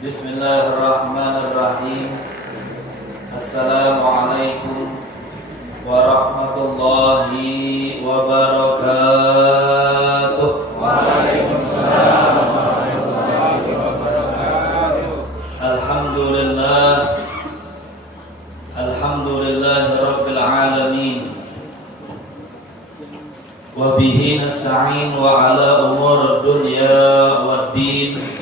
Bismillahirrahmanirrahim. Assalamualaikum warahmatullahi wabarakatuh. Waalaikumsalam warahmatullahi wabarakatuh. Alhamdulillahirabbil alamin. Wa bihi nasta'in wa ala umur dunya waddin.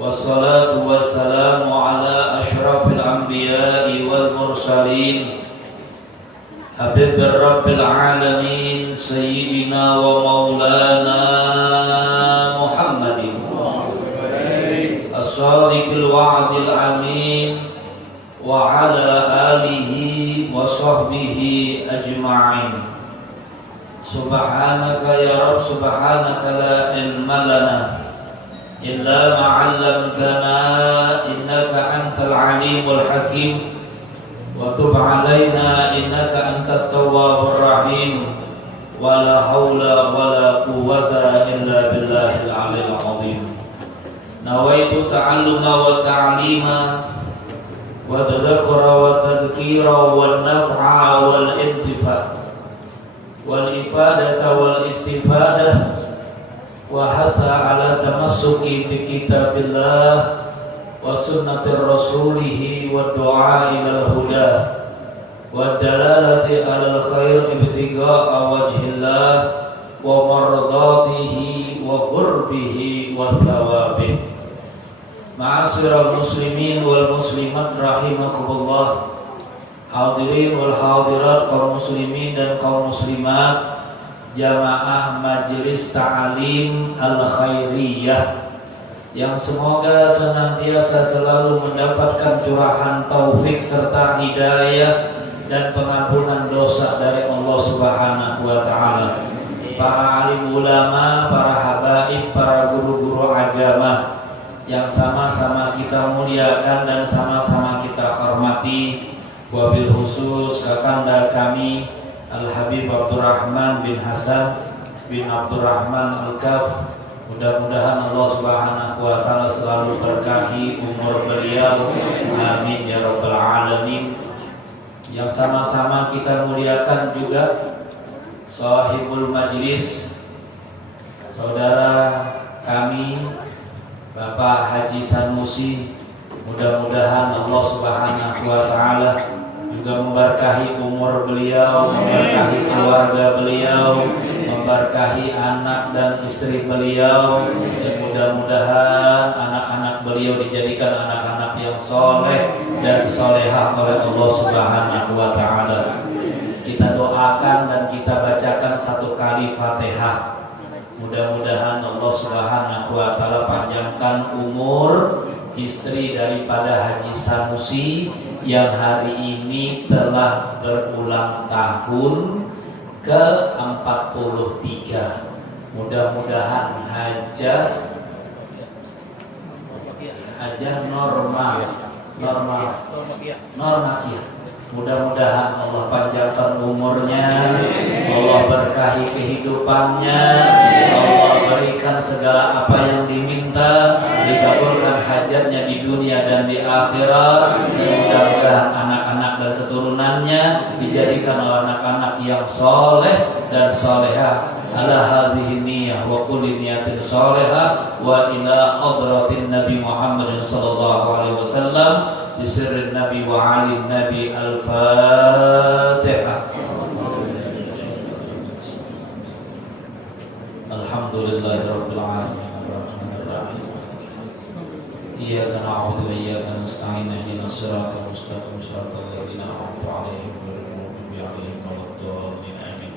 Wassalatu wassalamu ala asyrafil anbiya'i wal mursalin habibir rabbil alamin sayyidina wa maulana Muhammadin as-sadiqil wa'dil amin wa ala alihi wa sahbihi ajma'in. Subhanaka ya Rabb, subhanaka la ilma lana illa ma 'allamtana innaka antal alimul hakim wa tub 'alaina innaka antat tawwabur rahim wa la haula wa la quwwata illa billahil 'aliyyil 'azim. Nawaitu ta'alluma wa ta'lima wa tadhakkura wa tadhkira wa naf'a wal intifa' wal ifadata wal istifadah wa hatta ala tamassuki bi kitabillah wa sunnatir rasulih wa du'a ila huda wa dalalati ala khair ibtigha'a wajhillah wa mardatihi wa qurbihi wa thawabih. Ma'asyiral muslimin wal muslimat rahimakumullah. Hadirin wal hadirat, kaum muslimin dan kaum muslimat, Jamaah Majelis Ta'lim Al-Khairiyah yang semoga senantiasa selalu mendapatkan curahan taufik serta hidayah dan pengampunan dosa dari Allah Subhanahu wa taala. Para alim ulama, para habaib, para guru-guru agama yang sama-sama kita muliakan dan sama-sama kita hormati. Wabil khusus kakanda kami Al-Habib Abdurrahman bin Hasan bin Abdurrahman Al-Kaf. Mudah-mudahan Allah Subhanahu wa taala selalu berkahi umur beliau. Amin ya rabbal alamin. Yang sama-sama kita muliakan juga sahibul majlis, saudara kami Bapak Haji Sanusi. Mudah-mudahan Allah Subhanahu wa taala juga memberkahi umur beliau, memberkahi keluarga beliau, memberkahi anak dan istri beliau, dan mudah-mudahan anak-anak beliau dijadikan anak-anak yang soleh dan solehah oleh Allah Subhanahu wa taala. Kita doakan dan kita bacakan satu kali Fatihah. Mudah-mudahan Allah Subhanahu wa taala panjangkan umur istri daripada Haji Sanusi yang hari ini telah berulang tahun ke-43. Mudah-mudahan hajah normakia. Mudah-mudahan Allah panjangkan umurnya, Allah berkahi kehidupannya, Allah berikan segala apa yang diminta, dikabulkan hajatnya di dunia dan di akhirat. Mudah-mudahan anak-anak dan keturunannya dijadikan anak-anak yang soleh dan solehah. Ala hadhihi niyyah wa kulli niyatin solehah wa ila hadratin Nabi Muhammad sallallahu alaihi wasallam bisirrin Nabi wa alim Nabi. Al-Fatihah. Alhamdulillahirabbil alamin. Arrahmanirrahim. Iyyaka na'budu wa iyyaka nasta'in. Ihdinas siratal mustaqim. Shiratal ladzina an'amta 'alaihim ghairil maghdubi 'alaihim waladdallin. Amin.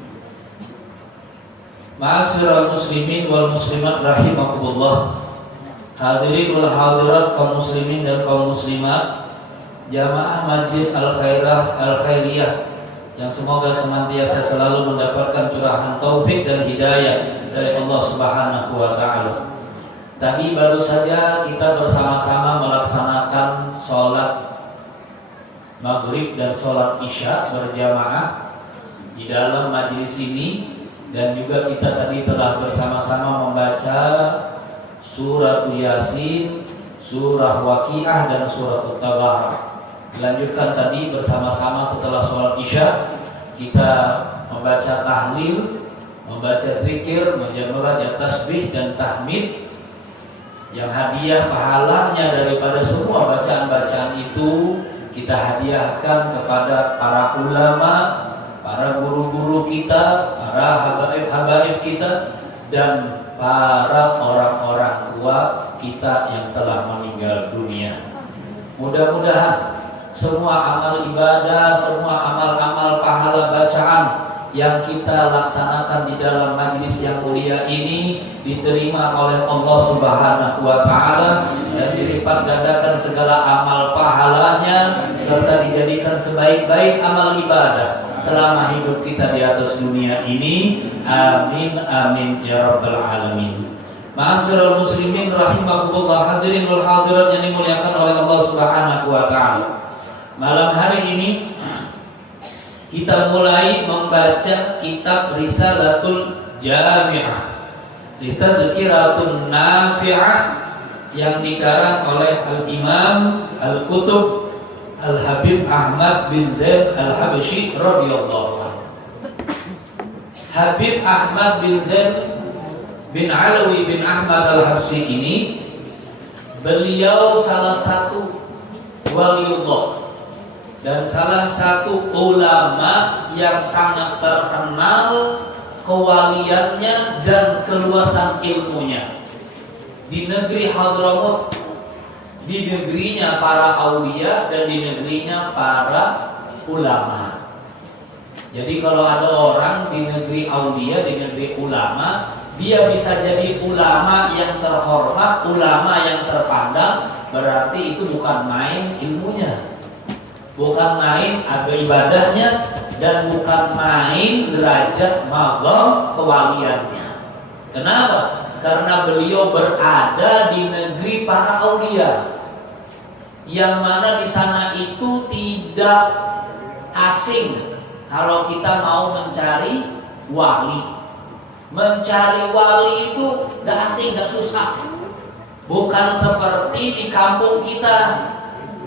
Ma'asyiral muslimin wal muslimat rahimakumullah. Hadirin wal hadirat, kaum muslimin dan kaum muslimat, Jamaah Majlis Al-Khairiyah yang semoga senantiasa selalu mendapatkan curahan taufik dan hidayah dari Allah Subhanahu wa taala. Tadi baru saja kita bersama-sama melaksanakan sholat maghrib dan sholat isya berjamaah di dalam majlis ini, dan juga kita tadi telah bersama-sama membaca surat Yasin, surah Waqiah dan surah At-Tabah. Dilanjutkan tadi bersama-sama setelah sholat Isya kita membaca tahlil, membaca zikir, membaca tasbih dan tahmid, yang hadiah pahalanya daripada semua bacaan-bacaan itu kita hadiahkan kepada para ulama, para guru-guru kita, para habaib-habaib kita, dan para orang-orang tua kita yang telah meninggal dunia. Mudah-mudahan semua amal ibadah, semua amal-amal pahala bacaan yang kita laksanakan di dalam majlis yang mulia ini diterima oleh Allah Subhanahu wa taala dan dilipat gandakan segala amal pahalanya serta dijadikan sebaik-baik amal ibadah selama hidup kita di atas dunia ini. Amin amin ya rabbal alamin. Ma'asyiral muslimin rahimakumullah, hadirin wal hadirat yang dimuliakan oleh Allah Subhanahu wa taala. Malam hari ini kita mulai membaca kitab Risalatul Jami'ah Litadhkiratun Nafi'ah yang dikarang oleh Al-Imam Al-Kutub Al-Habib Ahmad bin Zaid Al-Habsyi radhiyallahu anhu. Habib Ahmad bin Zaid bin Alawi bin Ahmad Al-Habsyi ini beliau salah satu waliullah dan salah satu ulama yang sangat terkenal kewaliannya dan keluasan ilmunya di negeri Hadramut, di negerinya para aulia dan di negerinya para ulama. Jadi kalau ada orang di negeri aulia, di negeri ulama, dia bisa jadi ulama yang terhormat, ulama yang terpandang, berarti itu bukan main ilmunya, bukan main agama ibadahnya, dan bukan main derajat maqam kewaliannya. Kenapa? Karena beliau berada di negeri para aulia, yang mana di sana itu tidak asing kalau kita mau mencari wali. Mencari wali itu gak asing, gak susah. Bukan seperti di kampung kita.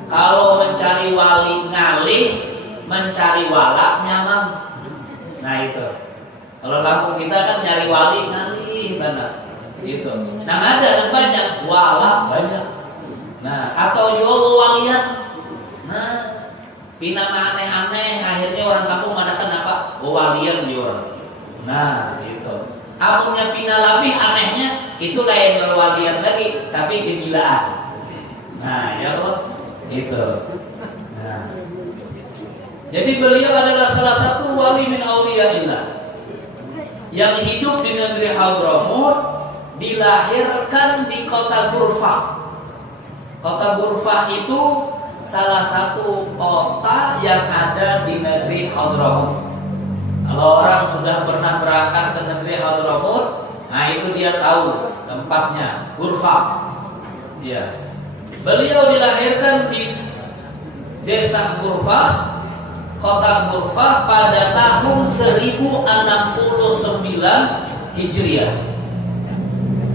Kalau mencari wali ngalih, mencari wala nyaman. Nah itu. Kalau kampung kita kan nyari wali ngalih benar. Gitu. Nah ada banyak wala banyak. Nah atau jual walian. Nah pinama aneh-aneh, akhirnya orang kampung mengatakan apa? Walian di orang. Nah gitu. Apunnya pina lebih anehnya itu lain berwalian lagi, tapi kegilaan. Nah ya Allah. Itu. Nah. Jadi beliau adalah salah satu wali min auliyaillah yang hidup di negeri Hadramut, dilahirkan di kota Ghurfah. Kota Ghurfah itu salah satu kota yang ada di negeri Hadramut. Kalau orang sudah pernah berangkat ke negeri Hadramut, nah itu dia tahu tempatnya, Ghurfah. Ya. Beliau dilahirkan di desa Ghurfah, kota Ghurfah pada tahun 1069 Hijriah.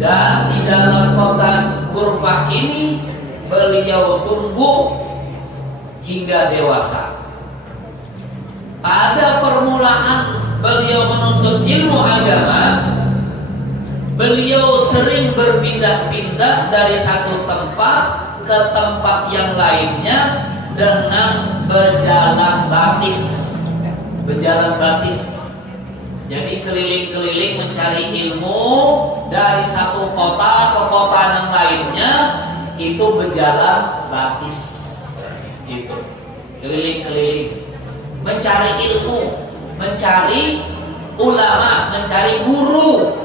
Dan di dalam kota Ghurfah ini beliau tumbuh hingga dewasa. Pada permulaan beliau menuntut ilmu agama, beliau sering berpindah-pindah dari satu tempat ke tempat yang lainnya dengan berjalan batis. Berjalan batis. Jadi keliling-keliling mencari ilmu dari satu kota ke kota yang lainnya, itu berjalan batis. Itu. Keliling-keliling mencari ilmu, mencari ulama, mencari guru.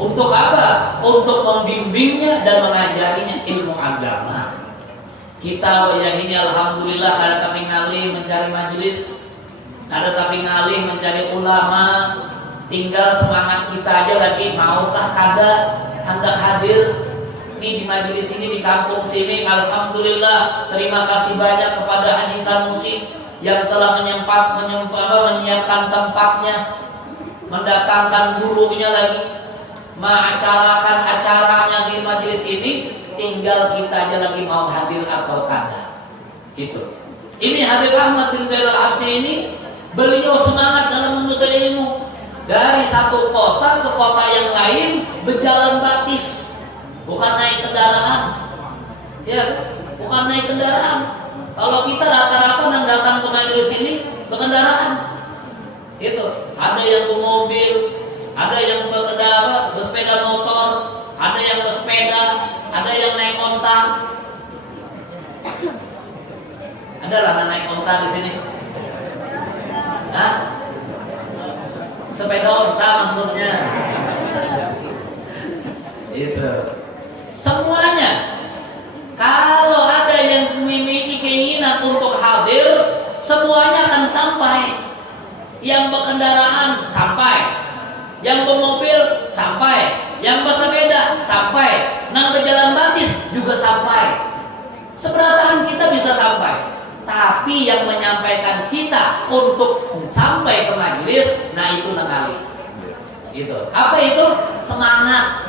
Untuk apa? Untuk membimbingnya dan mengajarinya ilmu agama. Kita ini alhamdulillah ada kami ngalih mencari majelis, ada kami ngalih mencari ulama. Tinggal semangat kita aja lagi, maukah Anda hadir ini di majelis ini di kampung sini. Alhamdulillah, terima kasih banyak kepada Haji Sanusi yang telah menyiapkan tempatnya, mendatangkan gurunya lagi, mengacarakan acaranya di majelis ini. tinggal kita aja lagi mau hadir atau kada. Gitu. Ini Habib Ahmad bin Zainal Abidin ini, beliau semangat dalam menuntut ilmu. Dari satu kota ke kota yang lain berjalan batis, bukan naik kendaraan. Ya, bukan naik kendaraan. Kalau kita rata-rata yang datang ke majelis ini berkendaraan. Gitu. Ada yang bermobil, ada yang bersepeda motor, ada yang bersepeda, ada yang naik onta. Adalah naik onta di sini. Hah? Sepeda onta maksudnya. Itu. Semuanya. Kalau ada yang memiliki keinginan untuk hadir, semuanya akan sampai. Yang berkendaraan sampai, yang bermobil sampai, yang bersepeda sampai, yang berjalan batis juga sampai. Seberatan kita bisa sampai, tapi yang menyampaikan kita untuk sampai ke majelis, nah itu nangali. Gitu. Apa itu? Semangat,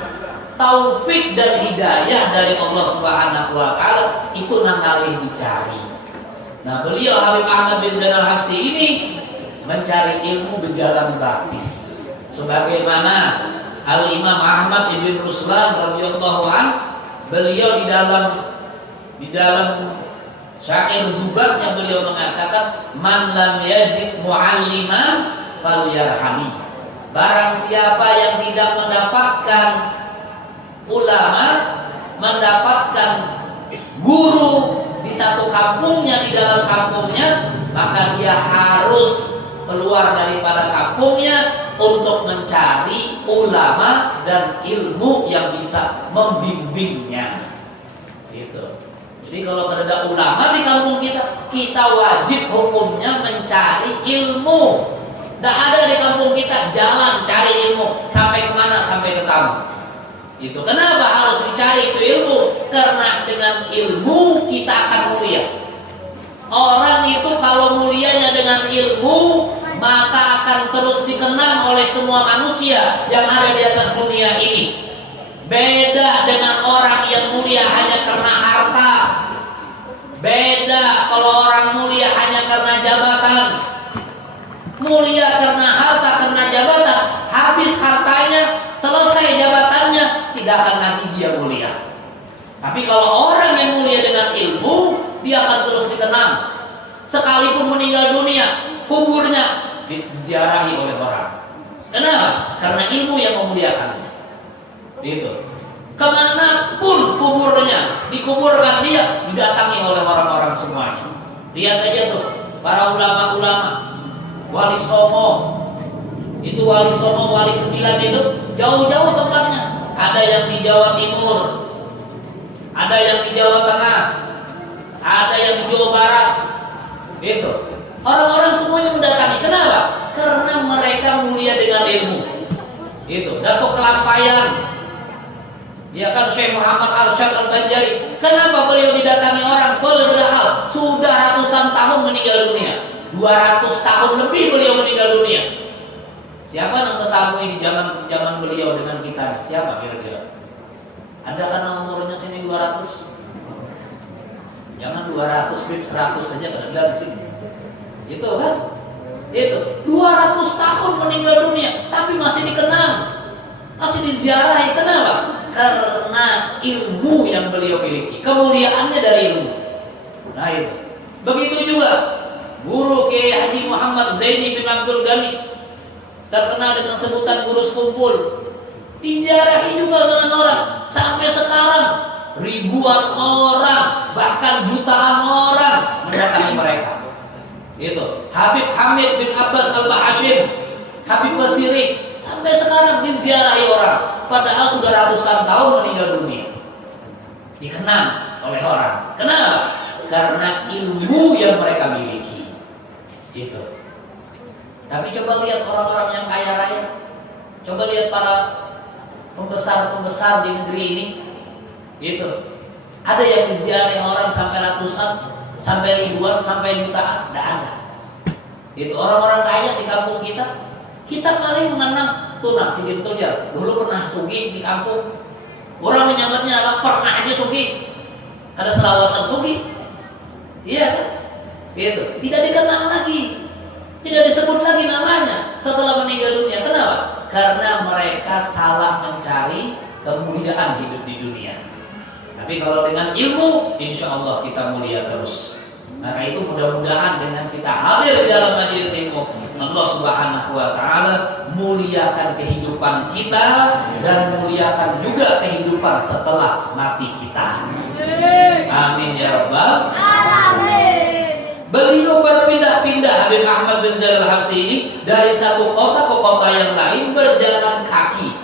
taufik dan hidayah dari Allah Subhanahu wa taala itu nangali dicari. Nah, beliau Habib Ahmad bin Zainal Abidin ini mencari ilmu berjalan batis. Sebagaimana Al-Imam Ahmad ibn Ruslan radhiyallahu an, beliau di dalam syair zubatnya beliau mengatakan, man lam yazid mualliman falyarhami. Barang siapa yang tidak mendapatkan ulama, mendapatkan guru di satu kampungnya, di dalam kampungnya, maka dia harus keluar daripada kampungnya untuk mencari ulama dan ilmu yang bisa membimbingnya. Gitu. Jadi kalau ada ulama di kampung kita wajib hukumnya mencari ilmu. Tidak ada di kampung kita jalan cari ilmu sampai kemana? Sampai ke kamu. Itu kenapa harus dicari itu ilmu? Karena dengan ilmu kita akan mulia. Orang itu kalau mulianya dengan ilmu, maka akan terus dikenang oleh semua manusia yang ada di atas dunia ini. Beda dengan orang yang mulia hanya karena harta. Beda kalau orang mulia hanya karena jabatan. Mulia karena harta, karena jabatan, habis hartanya, selesai jabatannya, tidak akan lagi dia mulia. Tapi kalau orang yang mulia dengan ilmu, dia akan terus dikenang. Sekalipun meninggal dunia, kuburnya diziarahi oleh orang. Kenapa? Karena ilmu yang memuliakannya. Itu. Kemanapun kuburnya, dikuburkan dia, didatangi oleh orang-orang semuanya. Lihat aja tuh, para ulama-ulama, Wali Songo, itu Wali Songo, Wali 9 itu jauh-jauh tempatnya. Ada yang di Jawa Timur, ada yang di Jawa Tengah, ada yang di Jawa Barat. Itu orang-orang semuanya mendatangi. Kenapa? Karena mereka mulia dengan ilmu. Itu Datuk Kelampayan, ya kan, Syekh Muhammad Al-Syad Al-Banjari. Kenapa beliau didatangi orang? Padahal sudah ratusan tahun meninggal dunia. 200 tahun lebih beliau meninggal dunia. Siapa yang ketahui di zaman beliau dengan kita? Siapa kira-kira? Ada kan umurnya sini 200? Jangan 200, 100 saja ada di sini. Itu kan? Itu 200 tahun meninggal dunia, tapi masih dikenang, masih diziarahi. Kenapa? Karena ilmu yang beliau miliki, kemuliaannya dari ilmu. Nah itu. Begitu juga Guru Kiai Haji Muhammad Zaini bin Abdul Ghani, terkenal dengan sebutan guru sekumpul, diziarahi juga dengan orang. Sampai sekarang ribuan orang, bahkan jutaan orang mendatangi mereka. Itu Habib Hamid bin Abbas Al-Ba'ashim, Habib Basiri, sampai sekarang diziarahi orang. Padahal sudah ratusan tahun meninggal dunia, dikenang oleh orang. Kenapa? Karena ilmu yang mereka miliki. Itu. Tapi coba lihat orang-orang yang kaya raya, coba lihat para pembesar-pembesar di negeri ini. Itu ada yang diziarahi orang sampai ratusan, sampai ribuan, sampai jutaan. Tidak ada. Itu orang-orang kaya di kampung kita paling mengenang tuh Sidin Tujar. Dulu pernah sugih di kampung, Orang menyambutnya apa? Pernah aja sugi. Ada selawasan sugi. Iya kan? Gitu. Tidak dikenal lagi. Tidak disebut lagi namanya setelah meninggal dunia. Kenapa? Karena mereka salah mencari kemuliaan hidup di dunia. Tapi kalau dengan ilmu, insya Allah kita mulia terus. Maka itu mudah-mudahan dengan kita hadir di dalam majelis ilmu, Allah Subhanahu wa Ta'ala muliakan kehidupan kita dan muliakan juga kehidupan setelah mati kita. Amin ya Rabbal alamin. Beliau berpindah-pindah, Habib Ahmad bin Zaid Al-Habsyi ini dari satu kota ke kota yang lain berjalan kaki.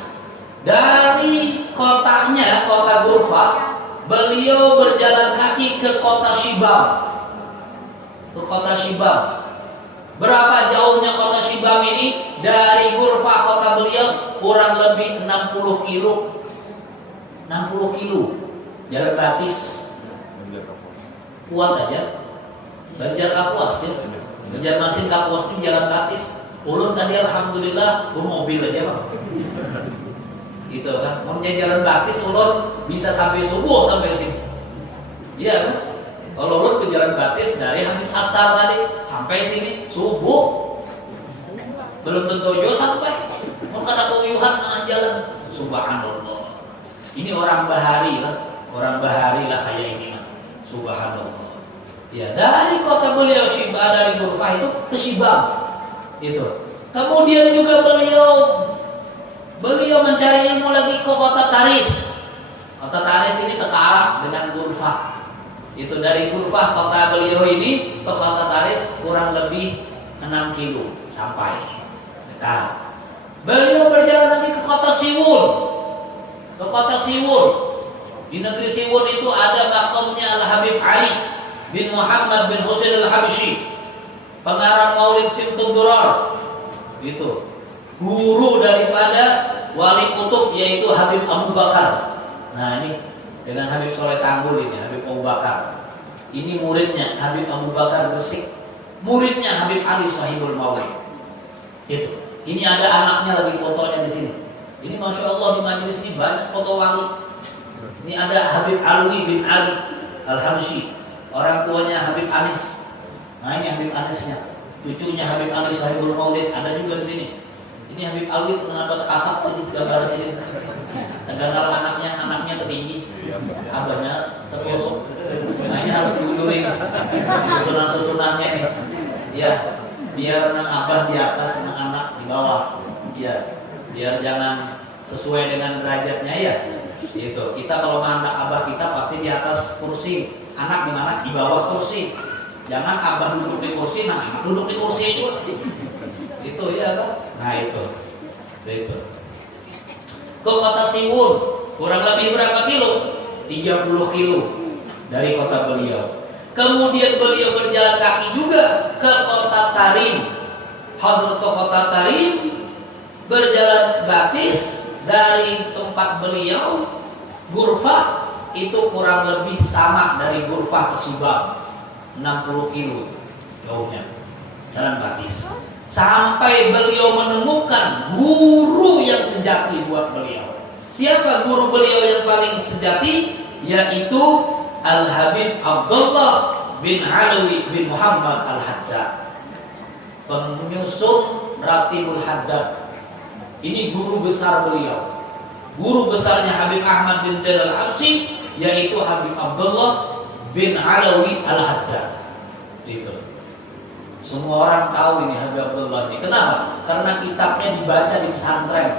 Dari kotanya, kota Ghurfah, beliau berjalan kaki ke kota Shibam. Ke kota Shibam. Berapa jauhnya kota Shibam ini? Dari Ghurfah kota beliau kurang lebih 60 kilo. 60 kilo. Jalan gratis. Kuat aja. Banjar Kapuas ya. Banjarmasin Kapuas ini jalan gratis. Ulun tadi alhamdulillah mobil aja Bang. Gitu kan. Mau jalan gratis ulun bisa sampai subuh sampai sini. Iya kan? Kalau ulun ke jalan gratis dari habis asar tadi sampai sini subuh. Belum tentu juga sampai. Mau kata kuyuhan tengah jalan. Subhanallah. Ini orang bahari lah. Orang bahari lah kayak ini. Subhanallah. Ya, dari kota beliau Shibam, dari Ghurfah itu ke Shibam. Itu. Kemudian juga beliau mencari ilmu lagi ke kota Taris. Kota Taris ini ketara dengan Ghurfah. Itu dari Ghurfah kota beliau ini ke kota Taris kurang lebih 6 kilo sampai dekat. Beliau berjalan lagi ke kota Siwul. Ke kota Siwul. Di negeri Siwul itu ada makamnya Al-Habib Ali bin Muhammad bin Husain Al-Habsyi, pengarang Maulid Simtud Durar. Itu guru daripada wali kutub yaitu Habib Abu Bakar. Nah ini dengan Habib Soleh Tanggul ini, Habib Abu Bakar. Ini muridnya Habib Abu Bakar Gresik, muridnya Habib Ali Sahibul Maulid. Itu. Ini ada anaknya lagi fotonya di sini. Ini masya Allah di majelis ini banyak foto wali. Ini ada Habib Alwi bin Ali Al-Habsyi. Orang tuanya Habib Anis. Nah ini Habib Anisnya. Cucunya Habib Ali Sahibul Maulid ada juga di sini. Ini Habib Ali tengah kasap sini, gambar sini. Gambar anaknya ketinggi. Abahnya terposok. Nah ini harus diundurin susunan-susunannya nih. Ya, biar abah di atas, anak di bawah. Ya, biar jangan sesuai dengan derajatnya ya. Gitu. Kita kalau ngangkat abah kita pasti di atas kursi. Anak di mana? Di bawah kursi. Jangan abah duduk di kursi, nah anak duduk di kursi juga. Itu ya kan? Nah itu. Itu. Ke kota Siwul, kurang lebih berapa kilo? 30 kilo dari kota beliau. Kemudian beliau berjalan kaki juga ke kota Tarim. Hadrat ke kota Tarim, berjalan gratis dari tempat beliau Ghurfah. Itu kurang lebih sama dari Ghurfah ke Shibam, 60 kilo jauhnya jalan gratis. Sampai beliau menemukan guru yang sejati buat beliau. Siapa guru beliau yang paling sejati? Yaitu Al-Habib Abdullah bin Alwi bin Muhammad Al-Haddad, penyusun Ratibul Haddad. Ini guru besar beliau. Guru besarnya Habib Ahmad bin Zaid Al-Habsyi yaitu Habib Abdullah bin Alwi Al-Haddad. Itu. Semua orang tahu ini Habib Abdullah ini. Kenapa? Karena kitabnya dibaca di pesantren.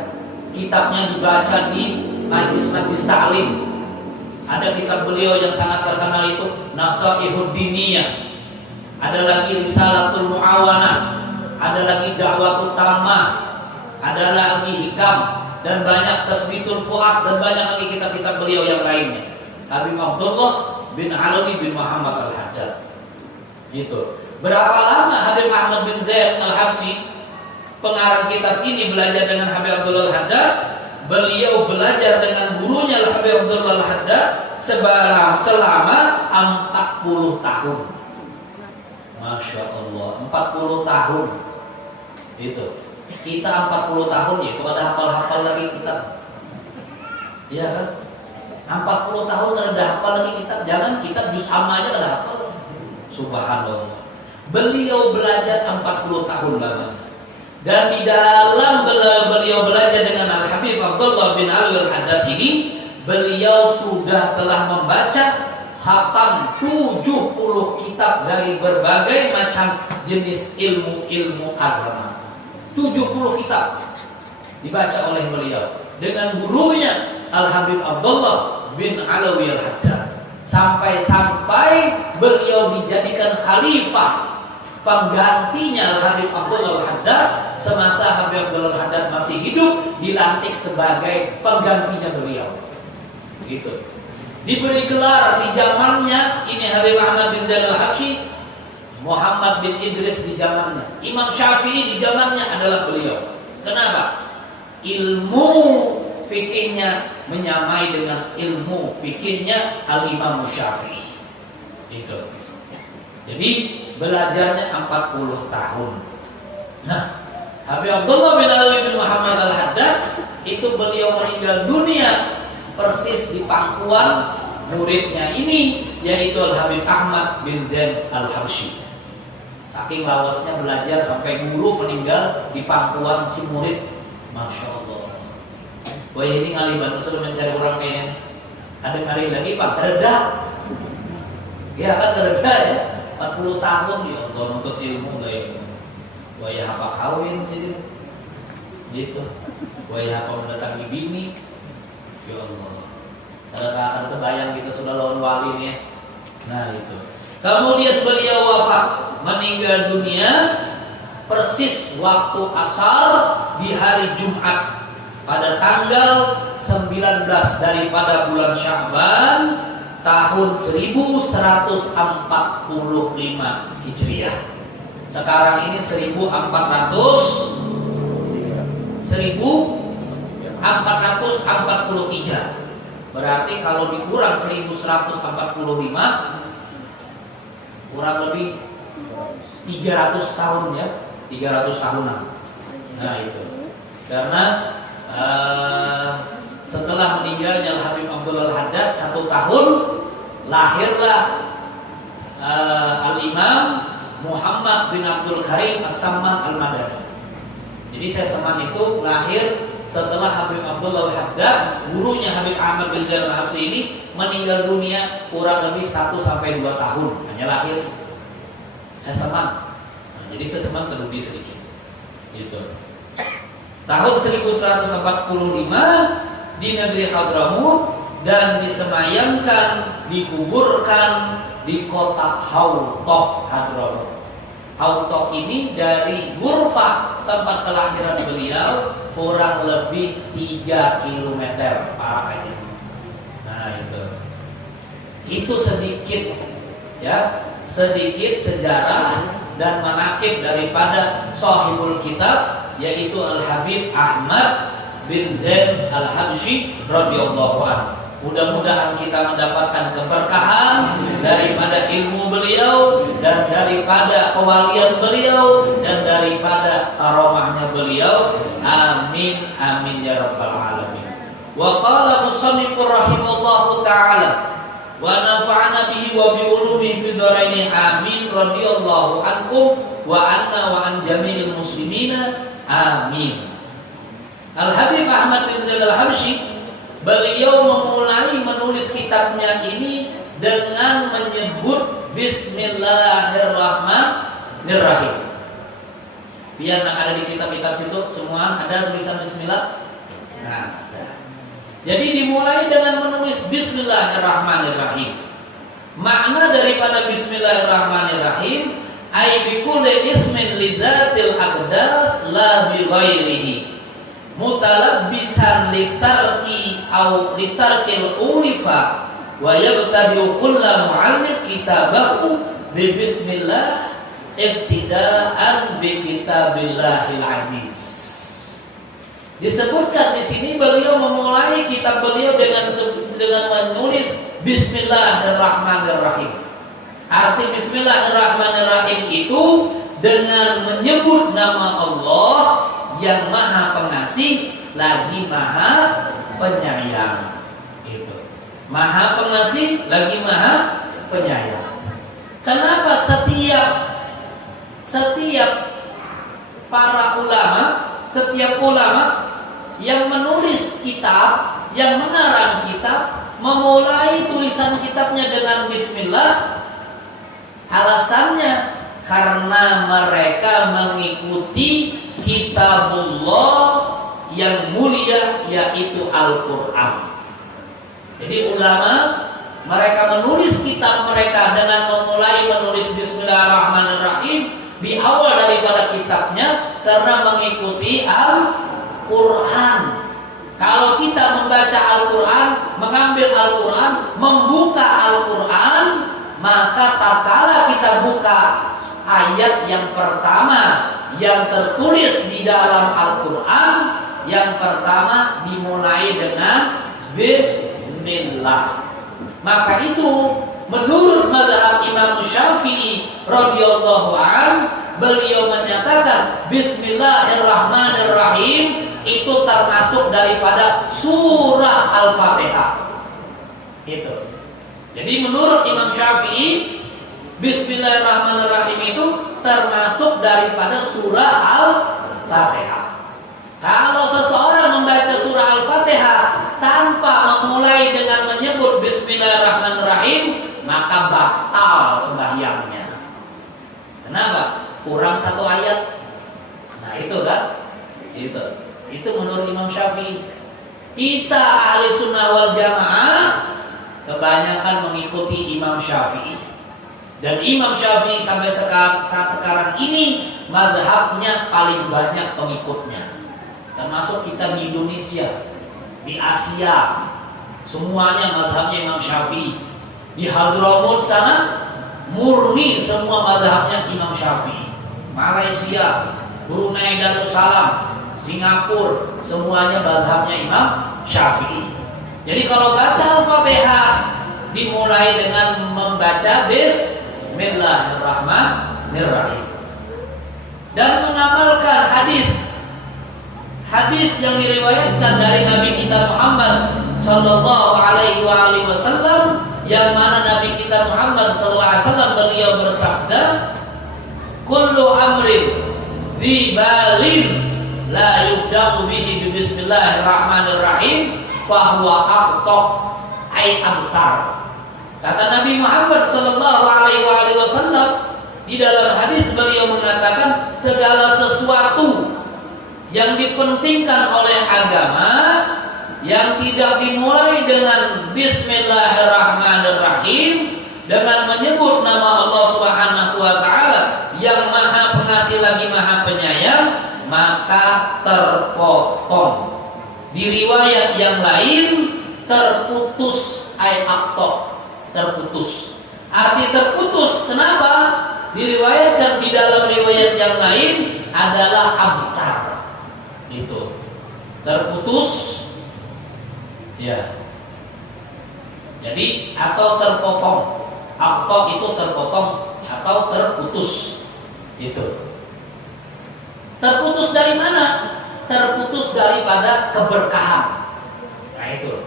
Kitabnya dibaca di majlis-majlis taklim. Ada kitab beliau yang sangat terkenal itu Nasaihud Diniyah. Ada lagi Risalatul Muawanah. Ada lagi Da'watul Tammah. Ada lagi Hikam dan banyak Tasbitul Fuad dan banyak lagi kitab-kitab beliau yang lainnya. Habib Abdullah bin Alwi bin Muhammad Al-Haddad. Gitu. Berapa lama Habib Ahmad bin Zaid Al-Habsyi pengarang kitab ini belajar dengan Habib Abdullah Al-Haddad? Beliau belajar dengan gurunya Habib Abdullah Al-Haddad selama 40 tahun. Masya Allah, 40 tahun. Itu. Kita 40 tahun ya, kalau ada hafal-hafal lagi kita. Iya kan? 40 tahun udah hafal lagi kitab, jangan kitab juz amma aja udah hafal. Subhanallah. Beliau belajar 40 tahun lamanya. Dan di dalam beliau belajar dengan Al-Habib Abdullah bin Ali Al-Haddad ini, beliau sudah telah membaca hatam 70 kitab dari berbagai macam jenis ilmu-ilmu agama. 70 kitab dibaca oleh beliau dengan gurunya Al-Habib Abdullah bin Alawi Al-Haddad, sampai beliau dijadikan khalifah penggantinya Al-Habib Abdullah Al-Haddad semasa Habib Abdullah Al-Haddad masih hidup, dilantik sebagai penggantinya beliau. Gitu. Diberi gelar di zamannya ini Habib Ahmad bin Zaid Al-Habsyi, Muhammad bin Idris di zamannya, Imam Syafi'i di zamannya adalah beliau. Kenapa? Ilmu fikihnya menyamai dengan ilmu fikihnya Al-Imam Syafi'i. Itu. Jadi belajarnya 40 tahun. Nah, Habib Abdullah bin Ali bin Muhammad Al-Haddad itu beliau meninggal dunia persis di pangkuan muridnya ini, yaitu Al-Habib Ahmad bin Zaid Al-Habsyi. Saking lawasnya belajar sampai guru meninggal di pangkuan si murid. Masya Allah. Wah, ini ngaliban sudah mencari orang kayaknya. Ada kali lagi Pak, reda. Ya kan reda ya. 40 tahun ya Allah nuntut ilmu lah ya. Wah, ya apa kawin sih gitu. Wah, ya apa mendatangi bini. Ya Allah. Kalau terbayang kita sudah lawan wali nih. Nah itu. Kemudian beliau wafat, meninggal dunia persis waktu asar di hari Jumat pada tanggal 19 daripada bulan Sya'ban tahun 1145 Hijriah. Sekarang ini 1443. Berarti kalau dikurang 1145 kurang lebih 300 tahun ya, 300 tahunan. Nah itu. Karena setelah meninggalnya Habib Abdullah Al-Haddad 1 tahun, lahirlah Al-Imam Muhammad bin Abdul Karim As-Samman Al-Madani. Jadi Syekh Saman itu lahir setelah Habib Abdullah Al-Haddad, gurunya Habib Ahmad bin Zaid Al-Habsyi ini meninggal dunia kurang lebih 1-2 tahun, hanya lahir Syekh Saman. Nah, jadi Syekh Saman terlebih sedikit. Gitu. Tahun 1145 di negeri Hadramut dan disemayamkan, dikuburkan di kota Hautoh Hadramut. Hautoh ini dari Ghurfah tempat kelahiran beliau kurang lebih 3 km arahnya. Nah itu sedikit ya, sedikit sejarah dan manaqib daripada sahibul kitab, yaitu Al-Habib Ahmad bin Zaid Al-Habsyi radhiyallahu anhu. Mudah-mudahan kita mendapatkan keberkahan daripada ilmu beliau dan daripada kewalian beliau dan daripada karomahnya beliau. Amin amin ya rabbal alamin. Wa qala musannifur rahimallahu taala wa nafa'ana bihi wa bi ulumihi fid dharain amin radhiyallahu ankum wa anna wa an jami'il muslimina amin. Al-Habib Ahmad bin Zaid Al-Habsyi, beliau memulai menulis kitabnya ini dengan menyebut Bismillahirrahmanirrahim. Biar ada di kitab-kitab situ semua ada tulisan Bismillah. Nah, jadi dimulai dengan menulis Bismillahirrahmanirrahim. Makna daripada Bismillahirrahmanirrahim, ay bi kulli ismin lidzatil aqdas la bi ghairihi. Mutalabbisan litarki au litarkil ulifa wa yabtadi'u kullu mu'allif kitabahu bi bismillah ibtida'an bi kitabillahil aziz. Disebutkan di sini beliau memulai kitab beliau dengan menulis Bismillahirrahmanirrahim. Arti Bismillahirrahmanirrahim itu dengan menyebut nama Allah yang maha pengasih lagi maha penyayang. Itu. Maha Pengasih lagi Maha Penyayang. Kenapa setiap para ulama, setiap ulama yang menulis kitab, yang mengarang kitab, memulai tulisan kitabnya dengan bismillah? Alasannya karena mereka mengikuti kitabullah yang mulia, yaitu Al-Quran. Jadi ulama mereka menulis kitab mereka dengan memulai menulis bismillahirrahmanirrahim di awal daripada kitabnya karena mengikuti Al-Quran. Kalau kita membaca Al-Quran, mengambil Al-Quran, membuka Al-Quran, maka tatkala kita buka ayat yang pertama yang tertulis di dalam Al-Quran, yang pertama dimulai dengan bismillah. Maka itu menurut mazhab Imam Syafi'i radhiyallahu an, beliau menyatakan bismillahirrahmanirrahim itu termasuk daripada surah Al-Fatihah. Itu. Jadi menurut Imam Syafi'i, bismillahirrahmanirrahim itu termasuk daripada surah Al-Fatihah. Kalau seseorang membaca surah Al-Fatihah tanpa memulai dengan menyebut bismillahirrahmanirrahim, maka batal sembahyangnya. Kenapa? Kurang satu ayat. Nah itu kan? Itu menurut Imam Syafi'i. Kita ahli sunnah wal jamaah kebanyakan mengikuti Imam Syafi'i. Dan Imam Syafi'i sampai saat sekarang ini mazhabnya paling banyak pengikutnya. Termasuk kita di Indonesia, di Asia, semuanya mazhabnya Imam Syafi'i. Di Hadramut sana murni semua mazhabnya Imam Syafi'i. Malaysia, Brunei Darussalam, Singapura, semuanya mazhabnya Imam Syafi'i. Jadi kalau baca Al-Fatihah dimulai dengan membaca bismillahirrahmanirrahim dan mengamalkan hadis yang diriwayatkan dari Nabi kita Muhammad sallallahu alaihi wasallam, yang mana Nabi kita Muhammad sallallahu alaihi wasallam beliau bersabda, kullu amrin dzibalin la yubda'u bihi bismillahirrahmanirrahim fahuwa aqta ay amtar. Kata Nabi Muhammad sallallahu alaihi wasallam di dalam hadis, beliau mengatakan segala sesuatu yang dipentingkan oleh agama yang tidak dimulai dengan bismillahirrahmanirrahim, dengan menyebut nama Allah Subhanahu wa taala yang Maha Pengasih lagi Maha Penyayang, maka terpotong. Di riwayat yang lain terputus, ayat terputus. Arti terputus kenapa? Diriwayatkan di dalam riwayat yang lain adalah abtar. Itu terputus, ya. Jadi atau terpotong, atau itu terpotong atau terputus. Itu terputus dari mana? Terputus daripada keberkahan. Nah itu.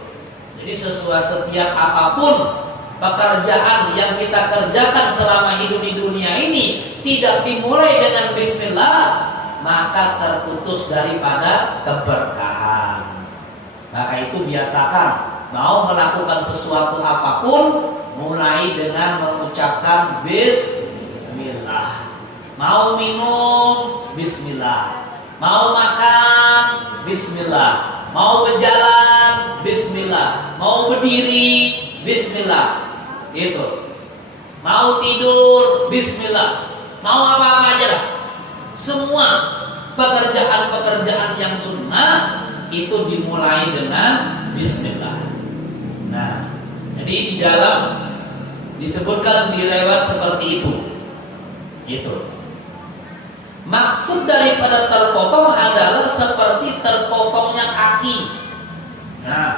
Jadi setiap apapun pekerjaan yang kita kerjakan selama hidup di dunia ini tidak dimulai dengan bismillah, maka terputus daripada keberkahan. Maka itu biasakan mau melakukan sesuatu apapun mulai dengan mengucapkan bismillah. Mau minum bismillah, mau makan bismillah, mau berjalan bismillah, mau berdiri bismillah. Itu. Mau tidur bismillah, mau apa-apa aja lah. Semua pekerjaan-pekerjaan yang sunnah itu dimulai dengan bismillah. Nah, jadi di dalam disebutkan di riwayat seperti itu. Gitu. Maksud daripada terpotong adalah seperti terpotongnya kaki. Nah,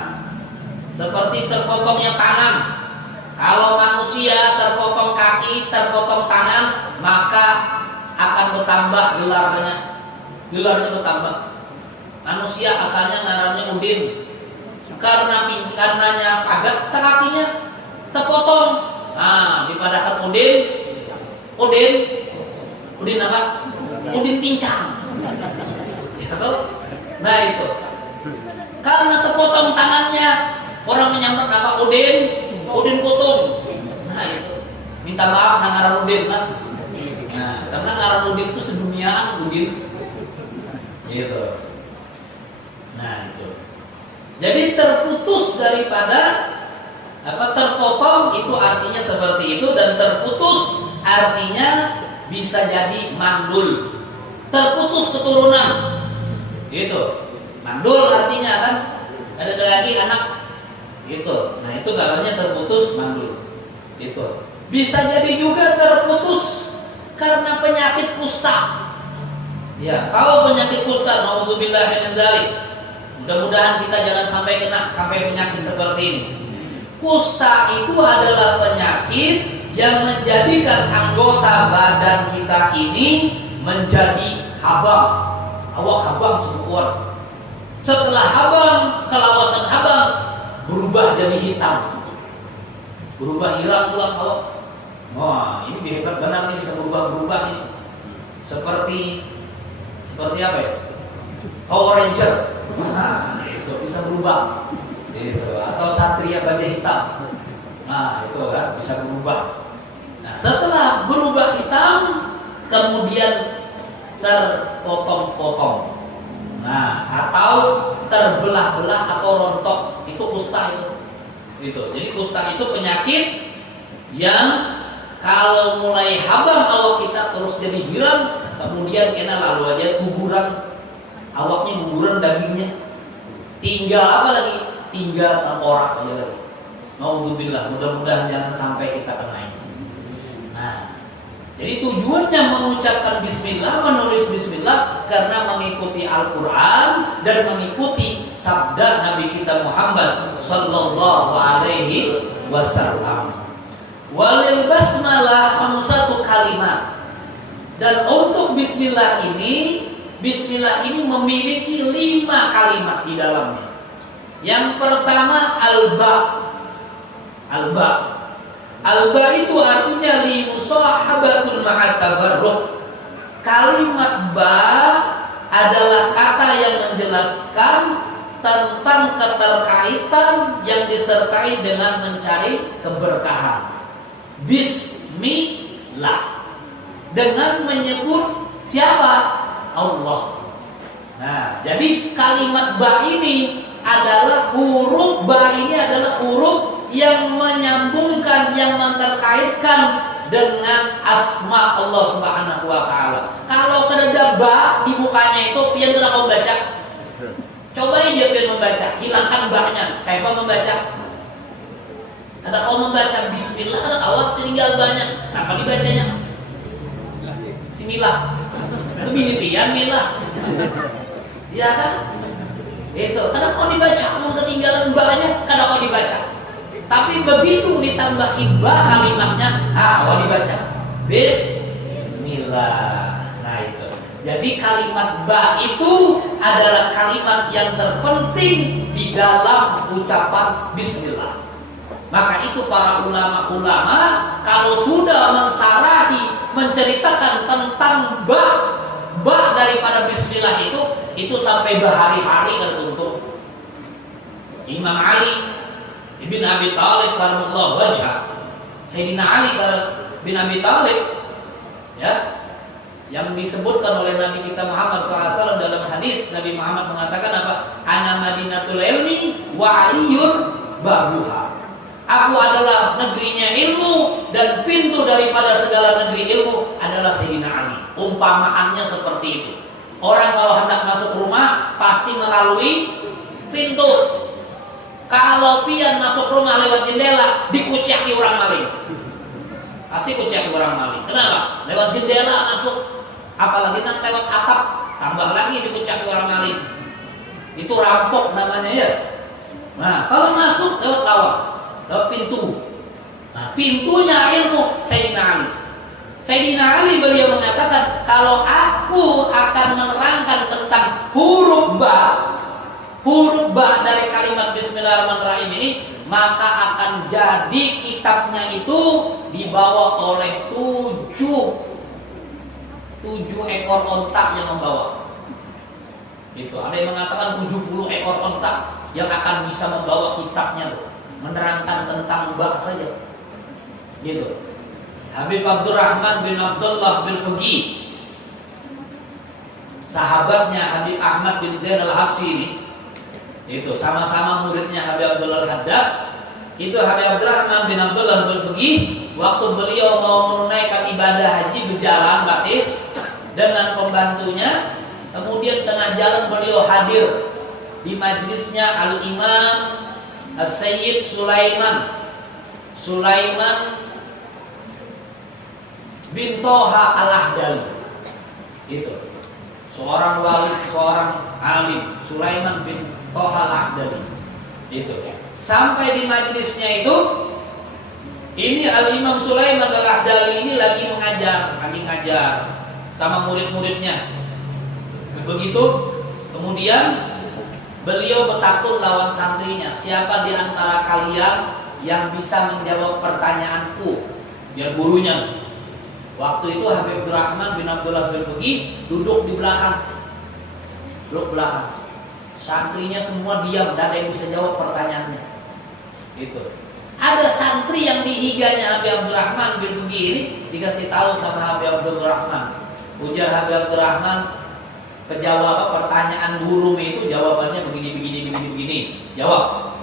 seperti terpotongnya tangan. Kalau manusia terpotong kaki, terpotong tangan, maka akan bertambah gelarnya. Gelarnya bertambah. Manusia asalnya ngarannya Udin. karenanya pagat, kakinya terpotong. Nah, dipadakan Udin apa? Udin pincang. Gitu. Nah itu. Karena terpotong tangannya, orang menyambut nama Udin kutung. Nah itu. Minta maaf ngaran Udin kan. Nah, karena ngaran Udin itu seduniaan Udin. Gitu. Nah itu. Jadi terputus daripada terpotong itu artinya seperti itu, dan terputus artinya bisa jadi mandul, terputus keturunan, gitu. Mandul artinya kan ada lagi anak, gitu. Nah itu katanya terputus mandul, gitu. Bisa jadi juga terputus karena penyakit kusta. Ya, kalau penyakit kusta, naudzubillah min dzalik. Mudah-mudahan kita jangan sampai kena penyakit seperti ini. Kusta itu adalah penyakit yang menjadikan anggota badan kita ini menjadi habang, awak habang semua. Setelah habang, kelawasan habang berubah jadi hitam, berubah hilang pulang awak. Wah, ini hebat benar nih, bisa berubah ini. Seperti apa ya? Power Ranger. Nah, itu bisa berubah. Itu atau Satria Baja Hitam. Nah, itu kan bisa berubah. Nah, setelah berubah hitam, kemudian terpotong-potong. Nah, atau terbelah-belah atau rontok, itu kusta itu. Itu. Jadi kusta itu penyakit yang kalau mulai habang awak kita terus jadi hilang, kemudian kena lalu aja guguran, awaknya guguran dagingnya. Tinggal apa lagi? Tinggal tengkorak aja lagi. Naudzubillah, mudah-mudahan jangan sampai kita kena ini. Nah, jadi tujuannya mengucapkan bismillah, menulis bismillah karena mengikuti Al-Quran dan mengikuti sabda Nabi kita Muhammad sallallahu alaihi wasallam. Walil basmalah khamsatu kalimat. Dan untuk bismillah ini memiliki 5 kalimat di dalamnya. Yang pertama alba. Alba itu artinya li musahabatul ma'atabarruh. Kalimat ba adalah kata yang menjelaskan tentang keterkaitan yang disertai dengan mencari keberkahan. Bismillah, dengan menyebut siapa? Allah. Nah, jadi kalimat ba ini adalah huruf yang menyambungkan, yang menterkaitkan dengan asma Allah Subhanahu wa taala. Kalau ada ba di mukanya itu pian kau baca. Coba aja pian membaca, hilangkan ba-nya. Kayak apa membaca? Ada kau membaca bismillah, ada awal tinggal banyak. Apa dibacanya? Bismillah. Lebih pian milah. Ya kan? Itu. Karena kau dibaca, mau ketinggalan ba-nya, karena kau dibaca. Tapi begitu ditambahin ba kalimatnya, kau dibaca bismillah. Nah itu. Jadi kalimat ba itu adalah kalimat yang terpenting di dalam ucapan bismillah. Maka itu para ulama-ulama kalau sudah mensarahi, menceritakan tentang ba daripada bismillah itu sampai berhari-hari kan untuk Imam Ali bin Abi Thalib karramallahu wajhah. Sayyidina Ali bin Abi Thalib ya, yang disebutkan oleh Nabi kita Muhammad SAW dalam hadis. Nabi Muhammad mengatakan apa? Ana madinatul ilmi wa aliyun babuha. Aku adalah negerinya ilmu dan pintu daripada segala negeri ilmu adalah Sayyidina Ali. Umpamaannya seperti itu. Orang kalau hendak masuk rumah pasti melalui pintu. Kalau pian masuk rumah lewat jendela, dikuciaki orang maling. Pasti kuciaki orang maling. Kenapa? Lewat jendela masuk, apalagi nanti lewat atap, tambah lagi dikuciaki orang maling. Itu rampok namanya ya. Nah, kalau masuk lewat lawang, lewat pintu. Nah, pintunya ilmu Sayyidina Ali. Sayyidina Ali beliau mengatakan, kalau aku akan menerangkan tentang huruf ba dari kalimat bismillah Bismillahirrahmanirrahim ini, maka akan jadi kitabnya itu dibawa oleh tujuh ekor onta yang membawa. Itu ada yang mengatakan 70 ekor onta yang akan bisa membawa kitabnya tuh, menerangkan tentang bab saja. Gitu. Habib Abdurrahman bin Abdullah bin Fugi, sahabatnya Habib Ahmad bin Zain al-Habsyi ini, itu sama-sama muridnya Habib Abdullah al-Haddad. Itu Habib Abdurrahman bin Abdullah bin Fugi, waktu beliau mau menunaikan ibadah haji berjalan batis dengan pembantunya, kemudian tengah jalan beliau hadir di majlisnya Al-Imam As-Sayyid Sulaiman bin Toha Al-Ahdali. Itu seorang wali, seorang alim, Sulaiman bin Toha Al-Ahdali. Itu sampai di majlisnya itu, ini Al-Imam Sulaiman Al-Ahdali ini lagi mengajar, sama murid-muridnya. Begitu, kemudian beliau bertakun lawan santrinya, siapa di antara kalian yang bisa menjawab pertanyaanku? Biar gurunya. Waktu itu Habib Abdurrahman bin Abdullah bin Fugi duduk di belakang. Santrinya semua diam, tidak ada yang bisa jawab pertanyaannya. Itu. Ada santri yang dihiganya Habib Abdurrahman bin Fugi ini dikasih tahu sama Habib Abdurrahman. Ujar Habib Abdurrahman, kejawab pertanyaan guru itu jawabannya begini. Jawab.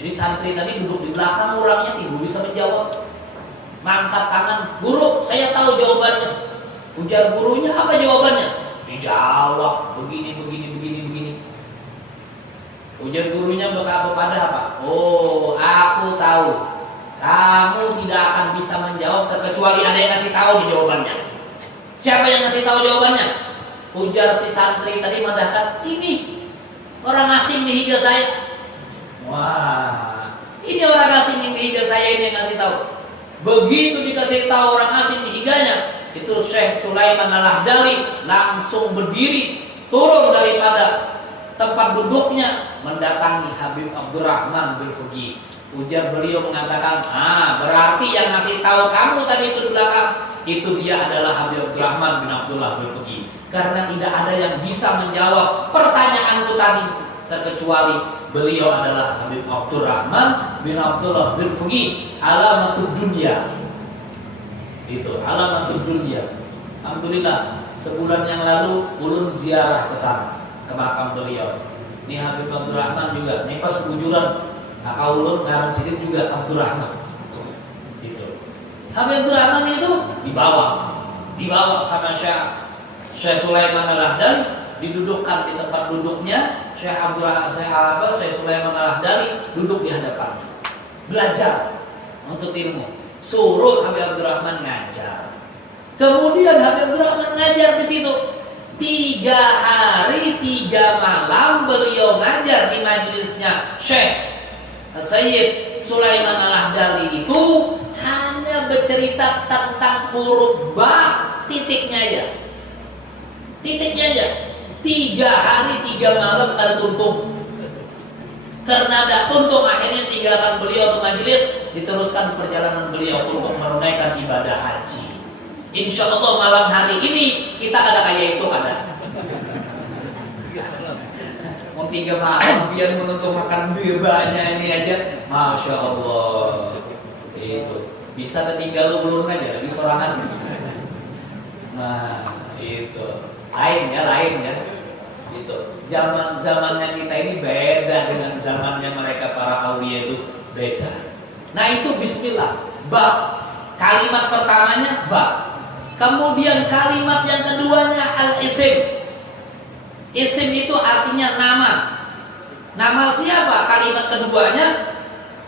Jadi santri tadi duduk di belakang, orangnya tidak bisa menjawab. Mangkat tangan, guru, saya tahu jawabannya. Ujar gurunya, apa jawabannya? Dijawab begini. Ujar gurunya kepada apa? Oh, aku tahu. Kamu tidak akan bisa menjawab terkecuali ada yang ngasih tahu di jawabannya. Siapa yang ngasih tahu jawabannya? Ujar si santri tadi mendahkan, ini orang asing di hijau saya. Wah, ini orang asing di hijau saya ini yang ngasih tahu. Begitu dikasih tahu orang asing di higanya, itu Syekh Sulaiman Al-Ahdali langsung berdiri, turun daripada tempat duduknya, mendatangi Habib Abdurrahman bin Fugi. Ujar beliau mengatakan, berarti yang ngasih tahu kamu tadi itu di belakang, itu dia adalah Habib Abdurrahman bin Abdullah bin Fugi. Karena tidak ada yang bisa menjawab pertanyaanku tadi terkecuali beliau adalah Habib Abdurrahman bin Abdullah bin Fugi, alamatud dunia. Itu alamatud dunia. Alhamdulillah, sebulan yang lalu ulun ziarah ke sana, ke makam beliau. Ini Habib Abdurrahman juga. Ini pas kujuran kakak ulun ngaran sidik juga Abdurrahman. Itu Habib Abdurrahman itu dibawa sama Syekh Sulaiman Al-Ahdali, didudukkan di tempat duduknya. Syekh Sulaiman Al-Ahdali duduk di hadapannya, belajar untuk ilmu. Suruh Habib Abdurrahman ngajar. Kemudian Habib Abdurrahman ngajar di situ 3 hari 3 malam beliau ngajar di majelisnya Syekh Sayyid Sulaiman Al-Ahdali. Itu hanya bercerita tentang huruf ba, titiknya aja. 3 hari 3 malam tertuntung. Karena ada tuntung, akhirnya tinggalkan beliau ke majelis, diteruskan perjalanan beliau untuk menunaikan ibadah haji. Insya Allah malam hari ini kita ada kayak itu ada. Mau 3 malam biar menuntung makan birbanya ini aja, masya Allah. Itu bisa ketinggal lu belum aja lagi sorangan. Nah itu lain ya. Itu zamannya kita ini beda dengan zamannya mereka para awliya, itu beda. Nah itu bismillah, ba. Kalimat pertamanya ba. Kemudian kalimat yang keduanya al-isim. Isim itu artinya nama. Nama siapa? Kalimat keduanya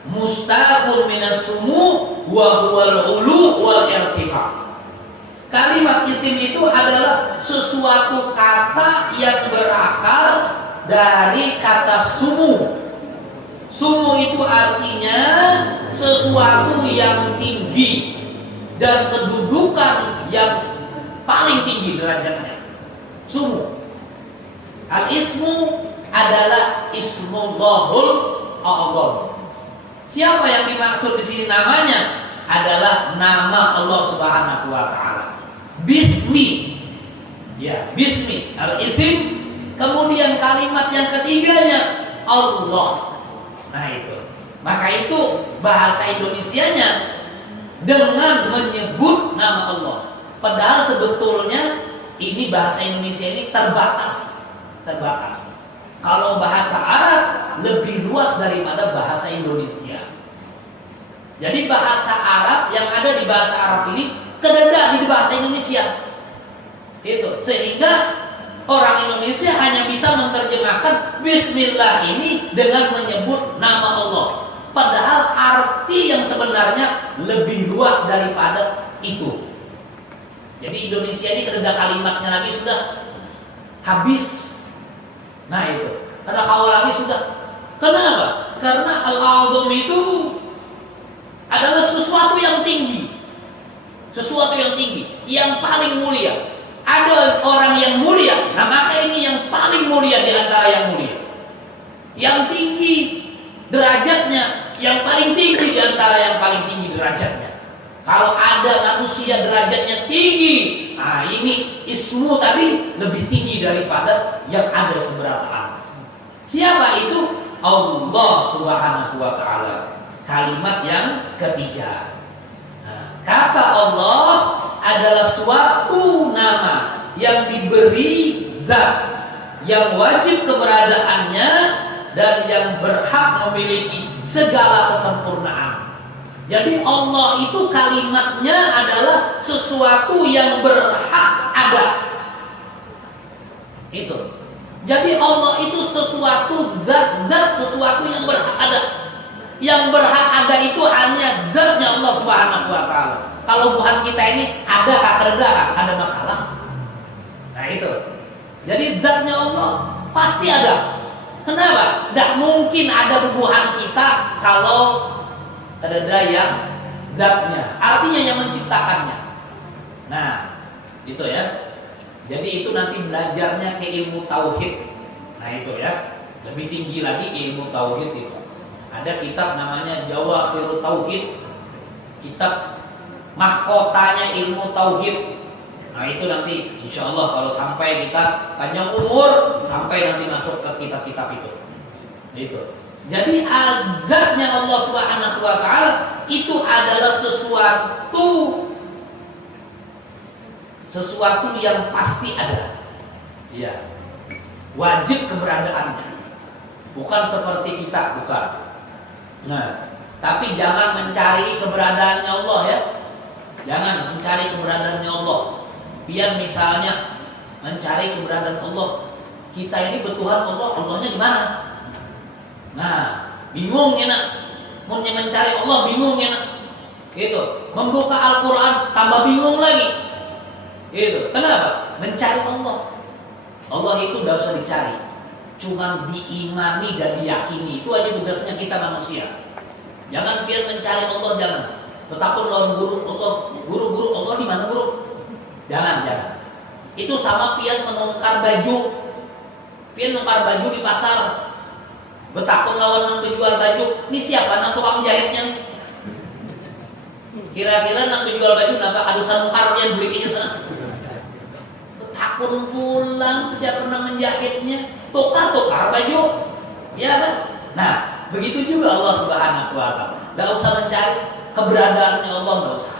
mustaqul minas sumu wa huwal ulu wal irtifa. Kalimat isim itu adalah sesuatu kata yang berakar dari kata sumu. Sumu itu artinya sesuatu yang tinggi dan kedudukan yang paling tinggi derajatnya. Sumu. Al-ismu adalah Ismullahul A'zam. Siapa yang dimaksud di sini namanya? Adalah nama Allah Subhanahu wa taala. Bismi. Ya, bismi al-isim. Kemudian kalimat yang ketiganya Allah. Nah itu. Maka itu bahasa Indonesianya dengan menyebut nama Allah. Padahal sebetulnya ini bahasa Indonesia ini terbatas. Kalau bahasa Arab lebih luas daripada bahasa Indonesia. Jadi bahasa Arab yang ada di bahasa Arab ini kededak di bahasa Indonesia. Itu. Sehingga orang Indonesia hanya bisa menerjemahkan Bismillah ini dengan menyebut nama Allah. Padahal arti yang sebenarnya lebih luas daripada itu. Jadi Indonesia ini kededak kalimatnya lagi sudah habis. Nah itu. Karena kawal lagi sudah. Kenapa? Karena Al-A'zam itu adalah sesuatu yang tinggi. Sesuatu yang tinggi, yang paling mulia. Ada orang yang mulia, nah maka ini yang paling mulia di antara yang mulia. Yang tinggi derajatnya, yang paling tinggi di antara yang paling tinggi derajatnya. Kalau ada manusia derajatnya tinggi, nah ini ismu tadi lebih tinggi daripada yang ada seberapa. Siapa itu? Allah Subhanahu wa taala. Kalimat yang ketiga. Nah, kata Allah adalah suatu nama yang diberi zat yang wajib keberadaannya dan yang berhak memiliki segala kesempurnaan. Jadi Allah itu kalimatnya adalah sesuatu yang berhak ada. Itu. Jadi Allah itu sesuatu zat sesuatu yang berhak ada. Yang berhak ada itu hanya zatnya Allah Subhanahu wa taala. Kalau bukan kita ini ada masalah. Nah itu. Jadi zatnya Allah pasti ada. Kenapa? Tidak mungkin ada hubungan kita kalau ada yang zatnya. Artinya yang menciptakannya. Nah, itu ya. Jadi itu nanti belajarnya ke ilmu tauhid. Nah itu ya. Lebih tinggi lagi ilmu tauhid itu. Ada kitab namanya Jawahirut Tauhid. Kitab mahkotanya ilmu tauhid. Nah itu nanti insya Allah kalau sampai kita panjang umur sampai nanti masuk ke kitab-kitab itu. Itu. Jadi agatnya Allah Subhanahu wa taala itu adalah sesuatu yang pasti ada. Ya. Wajib keberadaannya. Bukan seperti kita, bukan. Nah, tapi jangan mencari keberadaannya Allah ya. Jangan mencari keberadaannya Allah. Biar misalnya mencari keberadaan Allah, kita ini bertuhan Allah, Allahnya di mana? Nah, bingung ya nak. Mau mencari Allah bingung ya nak. Gitu. Membuka Al-Quran tambah bingung lagi. Gitu. Kenapa? Mencari Allah. Allah itu tidak usah dicari. Cuma diimani dan diyakini. Itu aja tugasnya kita manusia. Jangan pian mencari Allah, jangan. Betapun lawan guru Allah di mana guru? Jangan. Itu sama pian menukar baju. Pian menukar baju di pasar. Betapun lawan nang penjual baju. Ini siapa nang tukang jahitnya nih? Kira-kira nang penjual baju nampak kadusan nukar pian belinya sana. Betapun pulang siapa nang menjahitnya? Tukar baju. Ya kan? Nah, begitu juga Allah Subhanahu wa taala. Enggak usah mencari keberadaannya Allah, enggak usah.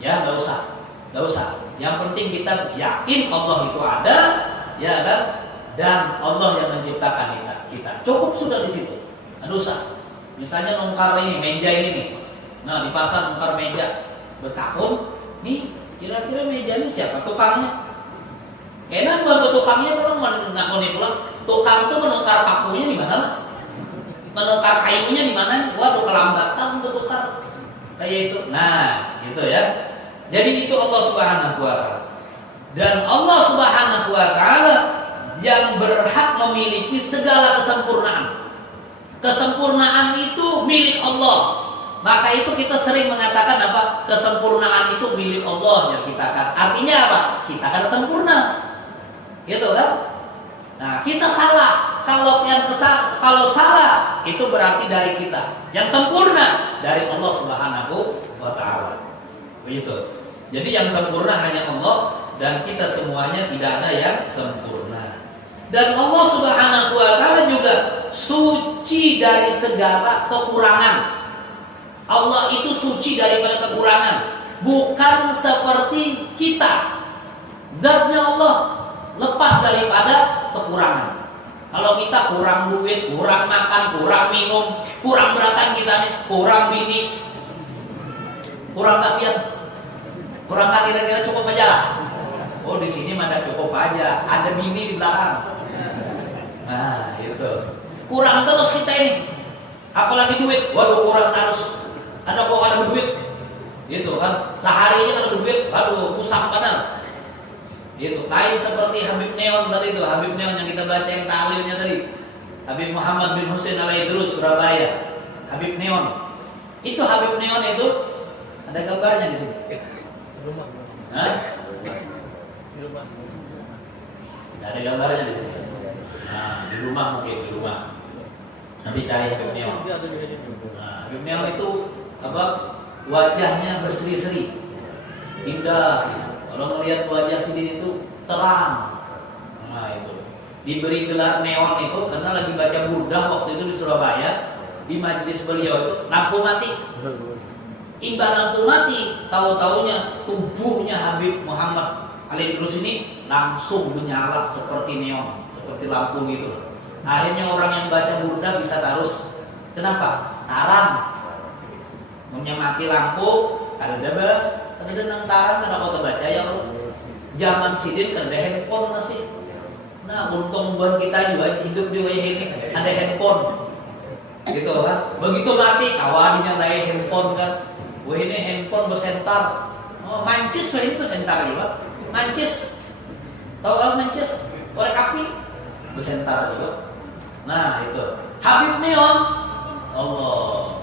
Ya, enggak usah. Yang penting kita yakin Allah itu ada, ya kan? Dan Allah yang menciptakan kita. Cukup sudah di situ. Enggak usah. Misalnya nongkar ini meja ini nih. Nah, di pasar nongkar meja bertahun, nih kira-kira meja ini siapa tukangnya? Enak buat tukangnya kalau nggak mau pulang. Tukang itu menukar pakunya di mana lah? Menukar kayunya di mana? Waduh kelambatan untuk tukar kayak itu. Nah, gitu ya. Jadi itu Allah Subhanahu wa taala. Dan Allah Subhanahu wa taala yang berhak memiliki segala kesempurnaan. Kesempurnaan itu milik Allah. Maka itu kita sering mengatakan apa? Kesempurnaan itu milik Allah yang kita kan. Artinya apa? Kita kan sempurna. Gitu kan? Nah, kita salah. Kalau salah itu berarti dari kita. Yang sempurna dari Allah Subhanahu wa taala. Begitu. Jadi yang sempurna hanya Allah dan kita semuanya tidak ada yang sempurna. Dan Allah Subhanahu wa taala juga suci dari segala kekurangan. Allah itu suci daripada kekurangan, bukan seperti kita. Zatnya Allah lepas daripada kekurangan. Kalau kita kurang duit, kurang makan, kurang minum, kurang beratan kita nih, kurang bini, kurang tapian, kurang tak kira-kira cukup aja. Oh di sini mana cukup aja, ada bini di belakang. Nah itu kurang terus kita ini, apalagi duit, waduh kurang terus. Ada kok ada duit, gitu kan? Seharinya ada duit, waduh pusing kanan. Itu lain seperti Habib Neon tadi itu, Habib Neon yang kita baca yang tahlilnya tadi, Habib Muhammad bin Husain Al-Idrus Surabaya. Habib Neon itu, Habib Neon itu ada gambarnya di sini. Hah? Tidak ada gambarnya di sini. Nah, di rumah mungkin di rumah. Nanti cari Habib Neon. Nah, Habib Neon itu apa? Wajahnya berseri-seri, indah. Kalau melihat wajah sini itu terang. Nah itu diberi gelar neon itu karena lagi baca burdah waktu itu di Surabaya, di majelis beliau itu lampu mati. Imbah lampu mati, tahu-taunya tubuhnya Habib Muhammad Al-Idrus ini langsung menyala seperti neon, seperti lampu gitu. Akhirnya orang yang baca burdah bisa tarus. Kenapa? Tarang. Menyemati lampu, ada daba. Ada nang tarang kenapa terbaca ya lo? Zaman sidin kan ada handphone masih. Nah untung buat kita juga hidup di wayah ini ada handphone, gitu kan? Begitu mati awalnya dari handphone kan? Wah ini handphone bersentar. Oh mancis ini bersentar juga. Mancis, tahu kan mancis? Korek api bersentar juga. Nah itu Habib Neon, Allah.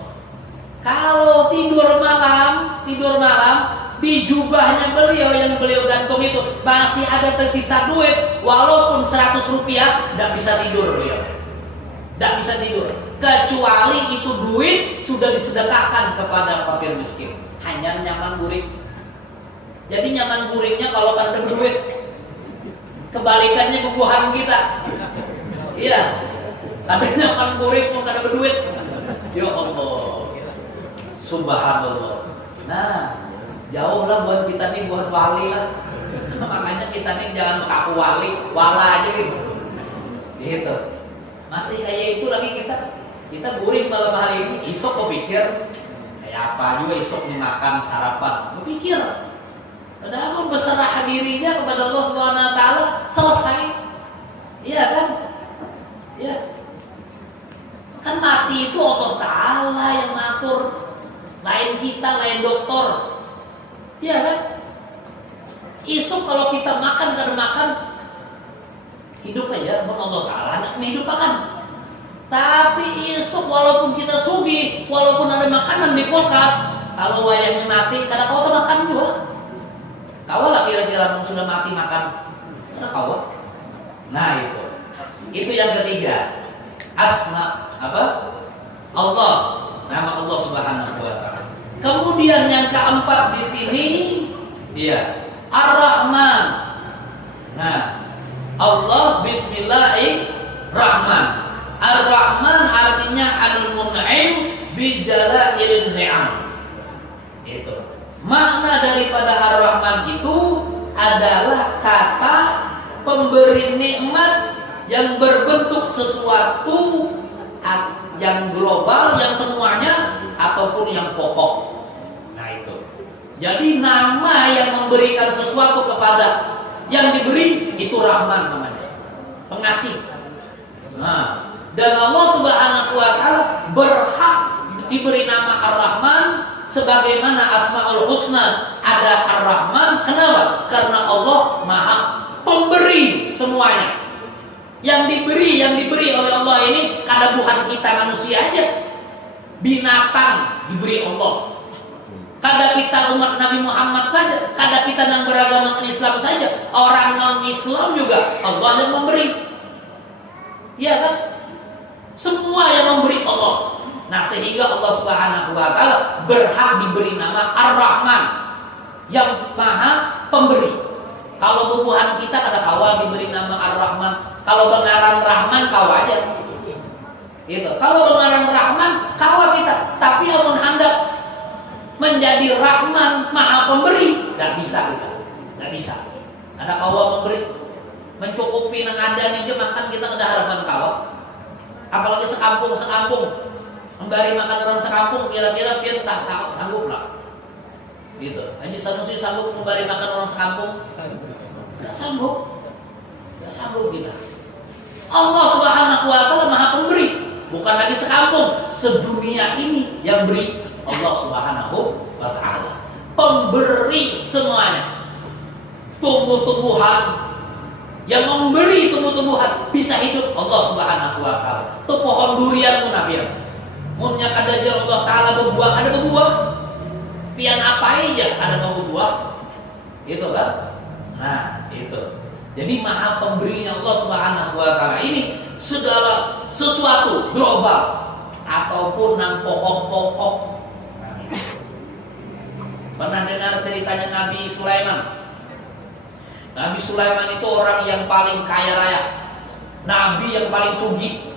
Kalau tidur malam di jubahnya beliau yang beliau gantung itu masih ada tersisa duit, walaupun 100 rupiah tidak bisa tidur beliau, tidak bisa tidur kecuali itu duit sudah disedekahkan kepada fakir miskin. Hanya nyaman guring. Jadi nyaman guringnya kalau kan ada duit, kebalikannya bubuhan kita. Iya, ada nyaman guring mau kada berduit. Ya Allah, subhanallah. Nah jauh lah buat kita nih, buat wali lah. Makanya kita nih jangan mengaku wali, wala aja gitu. Gitu. Masih kayak itu lagi kita guring malam hari ini. Isok kok pikir kayak apa juga isok nih makan sarapan. Berpikir padahal berserah dirinya kepada Allah Subhanahu wa taala, selesai. Iya kan? Iya. Kan mati itu Allah taala yang ngatur. Lain kita, lain dokter. Iya kan? Isuk kalau kita makan karena makan hidup aja, Allah Ta'ala anak hidup makan. Tapi isuk walaupun kita sugih, walaupun ada makanan di kulkas, kalau wayahnya mati, karena kau makan juga. Kau lah kira-kira sudah mati makan, karena kau. Nah itu yang ketiga. Asma apa? Allah, nama Allah Subhanahu wa taala. Kemudian yang keempat di sini dia Ar-Rahman. Nah, Allah Bismillahirrahman. Ar-Rahman artinya Al-Mun'im bi jala'il ni'am. Itu. Makna daripada Ar-Rahman itu adalah kata pemberi nikmat yang berbentuk sesuatu yang global, yang semuanya, ataupun yang pokok. Nah itu. Jadi nama yang memberikan sesuatu kepada yang diberi itu Rahman namanya, pengasih. Nah, dan Allah Subhanahu wa taala berhak diberi nama Ar-Rahman sebagaimana Asmaul Husna ada Ar-Rahman. Kenapa? Karena Allah Maha Pemberi semuanya. Yang diberi oleh Allah ini kada bukan kita manusia aja. Binatang diberi Allah. Kada kita umat Nabi Muhammad saja, kada kita yang beragama Islam saja, orang non Islam juga Allah yang memberi. Iya kan? Semua yang memberi Allah. Nah, sehingga Allah Subhanahu wa taala berhak diberi nama Ar-Rahman, yang Maha Pemberi. Kalau bubuhan kita ada kawan diberi nama Ar-Rahman. Kalau bengaran Rahman kau aja. Gitu. Kalau bengaran Rahman kau kita. Tapi yang hendak menjadi Rahman Maha Pemberi, enggak bisa kita. Enggak bisa. Ada kawan memberi mencukupi nang ada nih makan kita ada harapan kawan. Apalagi sekampung memberi makan orang sekampung, kira-kira dia tak sanggup lah. Gitu. Haji Sanusi sanggup memberi makan orang sekampung? Tidak sanggup. Tidak sanggup kita. Allah Subhanahu wa taala Maha Pemberi, bukan lagi sekampung, sedunia ini yang beri Allah Subhanahu wa taala. Pemberi semuanya. Tumbuh-tumbuhan yang memberi tumbuh-tumbuhan bisa hidup Allah Subhanahu wa taala. Itu pohon durian pun Nabi. Munnya kada aja Allah taala berbuah, ada berbuah. Pian apa aja ada berbuah. Gitu kan? Nah, itu. Jadi Maha Pemberinya Allah Subhanahu wa taala ini segala sesuatu global ataupun nang pokok-pokok. Pernah dengar ceritanya Nabi Sulaiman? Nabi Sulaiman itu orang yang paling kaya raya, nabi yang paling sugih.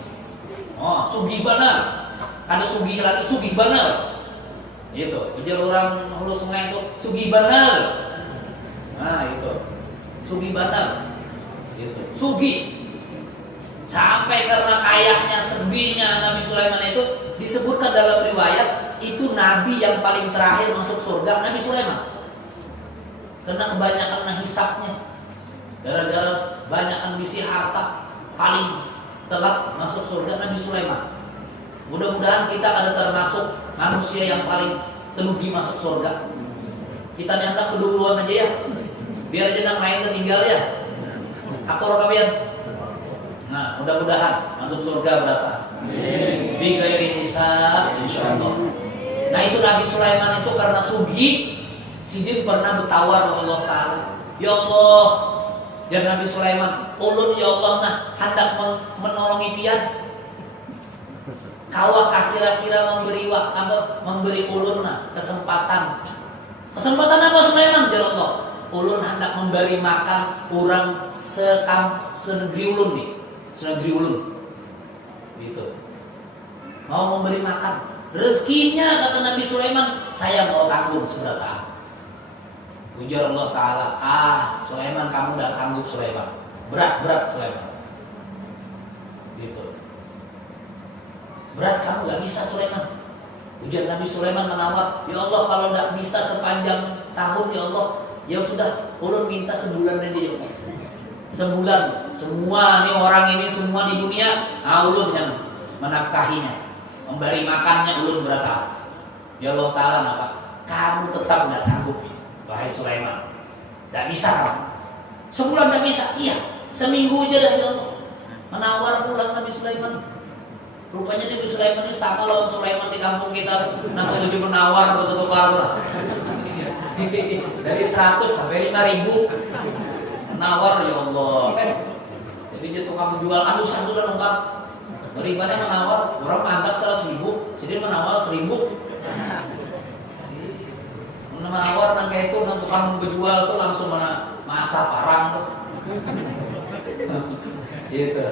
Oh, sugih benar. Ada sugih lagi, sugih benar. Itu, ujar orang Hulu Sungai itu sugih benar. Nah, itu. Sugih benar. Gitu. Sugih. Sampai karena kayanya, serbinya Nabi Sulaiman itu disebutkan dalam riwayat itu nabi yang paling terakhir masuk surga, Nabi Sulaiman. Karena kebanyakan hisapnya, gara-gara banyak ambisi harta, paling telat masuk surga Nabi Sulaiman. Mudah-mudahan kita ada termasuk manusia yang paling telugi masuk surga. Kita nyata keduluan aja ya, biar jenang lain tertinggal ya. Akor kalian. Nah, mudah-mudahan masuk surga berapa? Bi ghairi hisab insyaallah. Nah, itu Nabi Sulaiman itu karena sugih. Sidin pernah bertawar ke Allah Ta'ala, ya Allah, ya Nabi Sulaiman, ulun ya Allah nah hendak menolongi pian. Kawakah kira-kira memberi ulun nah kesempatan. Kesempatan apa Sulaiman? Ya Allah, ulun hendak memberi makan orang senegeri ulun nih, senegeri ulun. Gitu. Mau memberi makan. Rezekinya kata Nabi Sulaiman, saya mau tanggung seberapa. Ujar Allah Ta'ala, Sulaiman kamu tidak sanggup Sulaiman. Berat Sulaiman. Gitu. Berat kamu gak bisa Sulaiman. Ujar Nabi Sulaiman menawar, ya Allah kalau tidak bisa sepanjang tahun ya Allah, ya sudah, ulun minta sebulan aja ya Allah. Sebulan, semua nih orang ini semua di dunia, ulun yang menafkahinya, memberi makannya ulun berapa. Ya Allah Ta'ala apa? Kamu tetap tidak sanggup. Wahai Sulaiman, tidak bisa kamu. Sebulan tidak bisa, iya. Seminggu aja dah ya Allah. Menawar pulang Nabi Sulaiman. Rupanya Nabi Sulaiman ini sama lawan Sulaiman di kampung kita. Namanya lebih menawar betul-betul lah. Dari 100 sampai 5.000 menawar ya Allah. Jadi dia tukang jual adusan sudah lengkap. Daripada menawar, orang mandak 100.000, jadi menawar 1.000. Menawar nang kayak itu nang tukang berjual tuh langsung masak parang tuh. Gitu.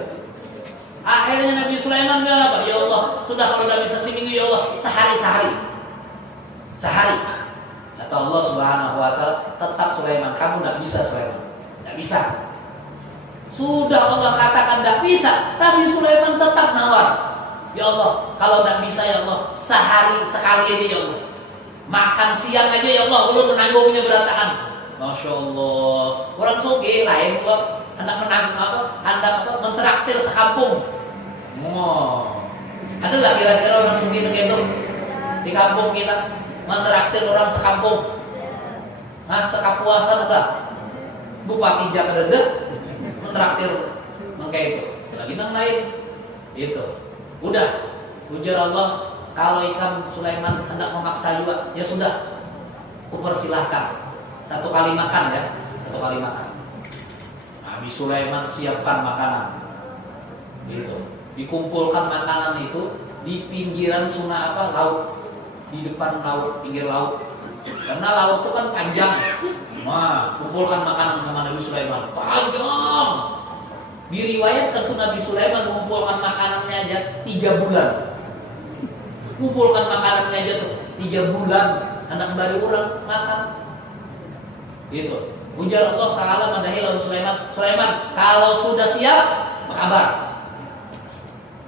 Akhirnya Nabi Sulaiman bilang apa? Ya Allah, sudah kalau tidak bisa seminggu ya Allah, sehari. Kata Allah Subhanahu wa taala, tetap Sulaiman, kamu tidak bisa Sulaiman. Tidak bisa. Sudah Allah katakan tidak bisa, tapi Sulaiman tetap nawar. Ya Allah, kalau tidak bisa ya Allah, sehari sekali aja ya Allah. Makan siang aja ya Allah, belum menanggungnya berantakan. Masya Allah. Orang soge lain kok hendak mentraktir sekampung. Ada lah kira-kira orang soge begitu di kampung kita mentraktir orang sekampung. Nah, sekapuasan udah. Bupati Jakarta mentraktir kayak itu. Lagi nang lain. Itu. Udah. Ujar Allah, kalau ikan Sulaiman hendak memaksa juga, ya sudah, kupersilahkan. 1 kali makan ya, 1 kali makan. Nabi Sulaiman siapkan makanan. Gitu. Dikumpulkan makanan itu di pinggiran sungai laut, di depan laut, pinggir laut. Karena laut itu kan panjang. Nah, kumpulkan makanan sama Nabi Sulaiman. Panjang. Diriwayatkan tuh Nabi Sulaiman mengumpulkan makanannya aja 3 bulan. Kumpulkan makanannya aja tuh 3 bulan. Anak baru orang makan. Gitu. Ujar Allah Ta'ala madahi lalu Sulaiman, Sulaiman, kalau sudah siap, berkabar.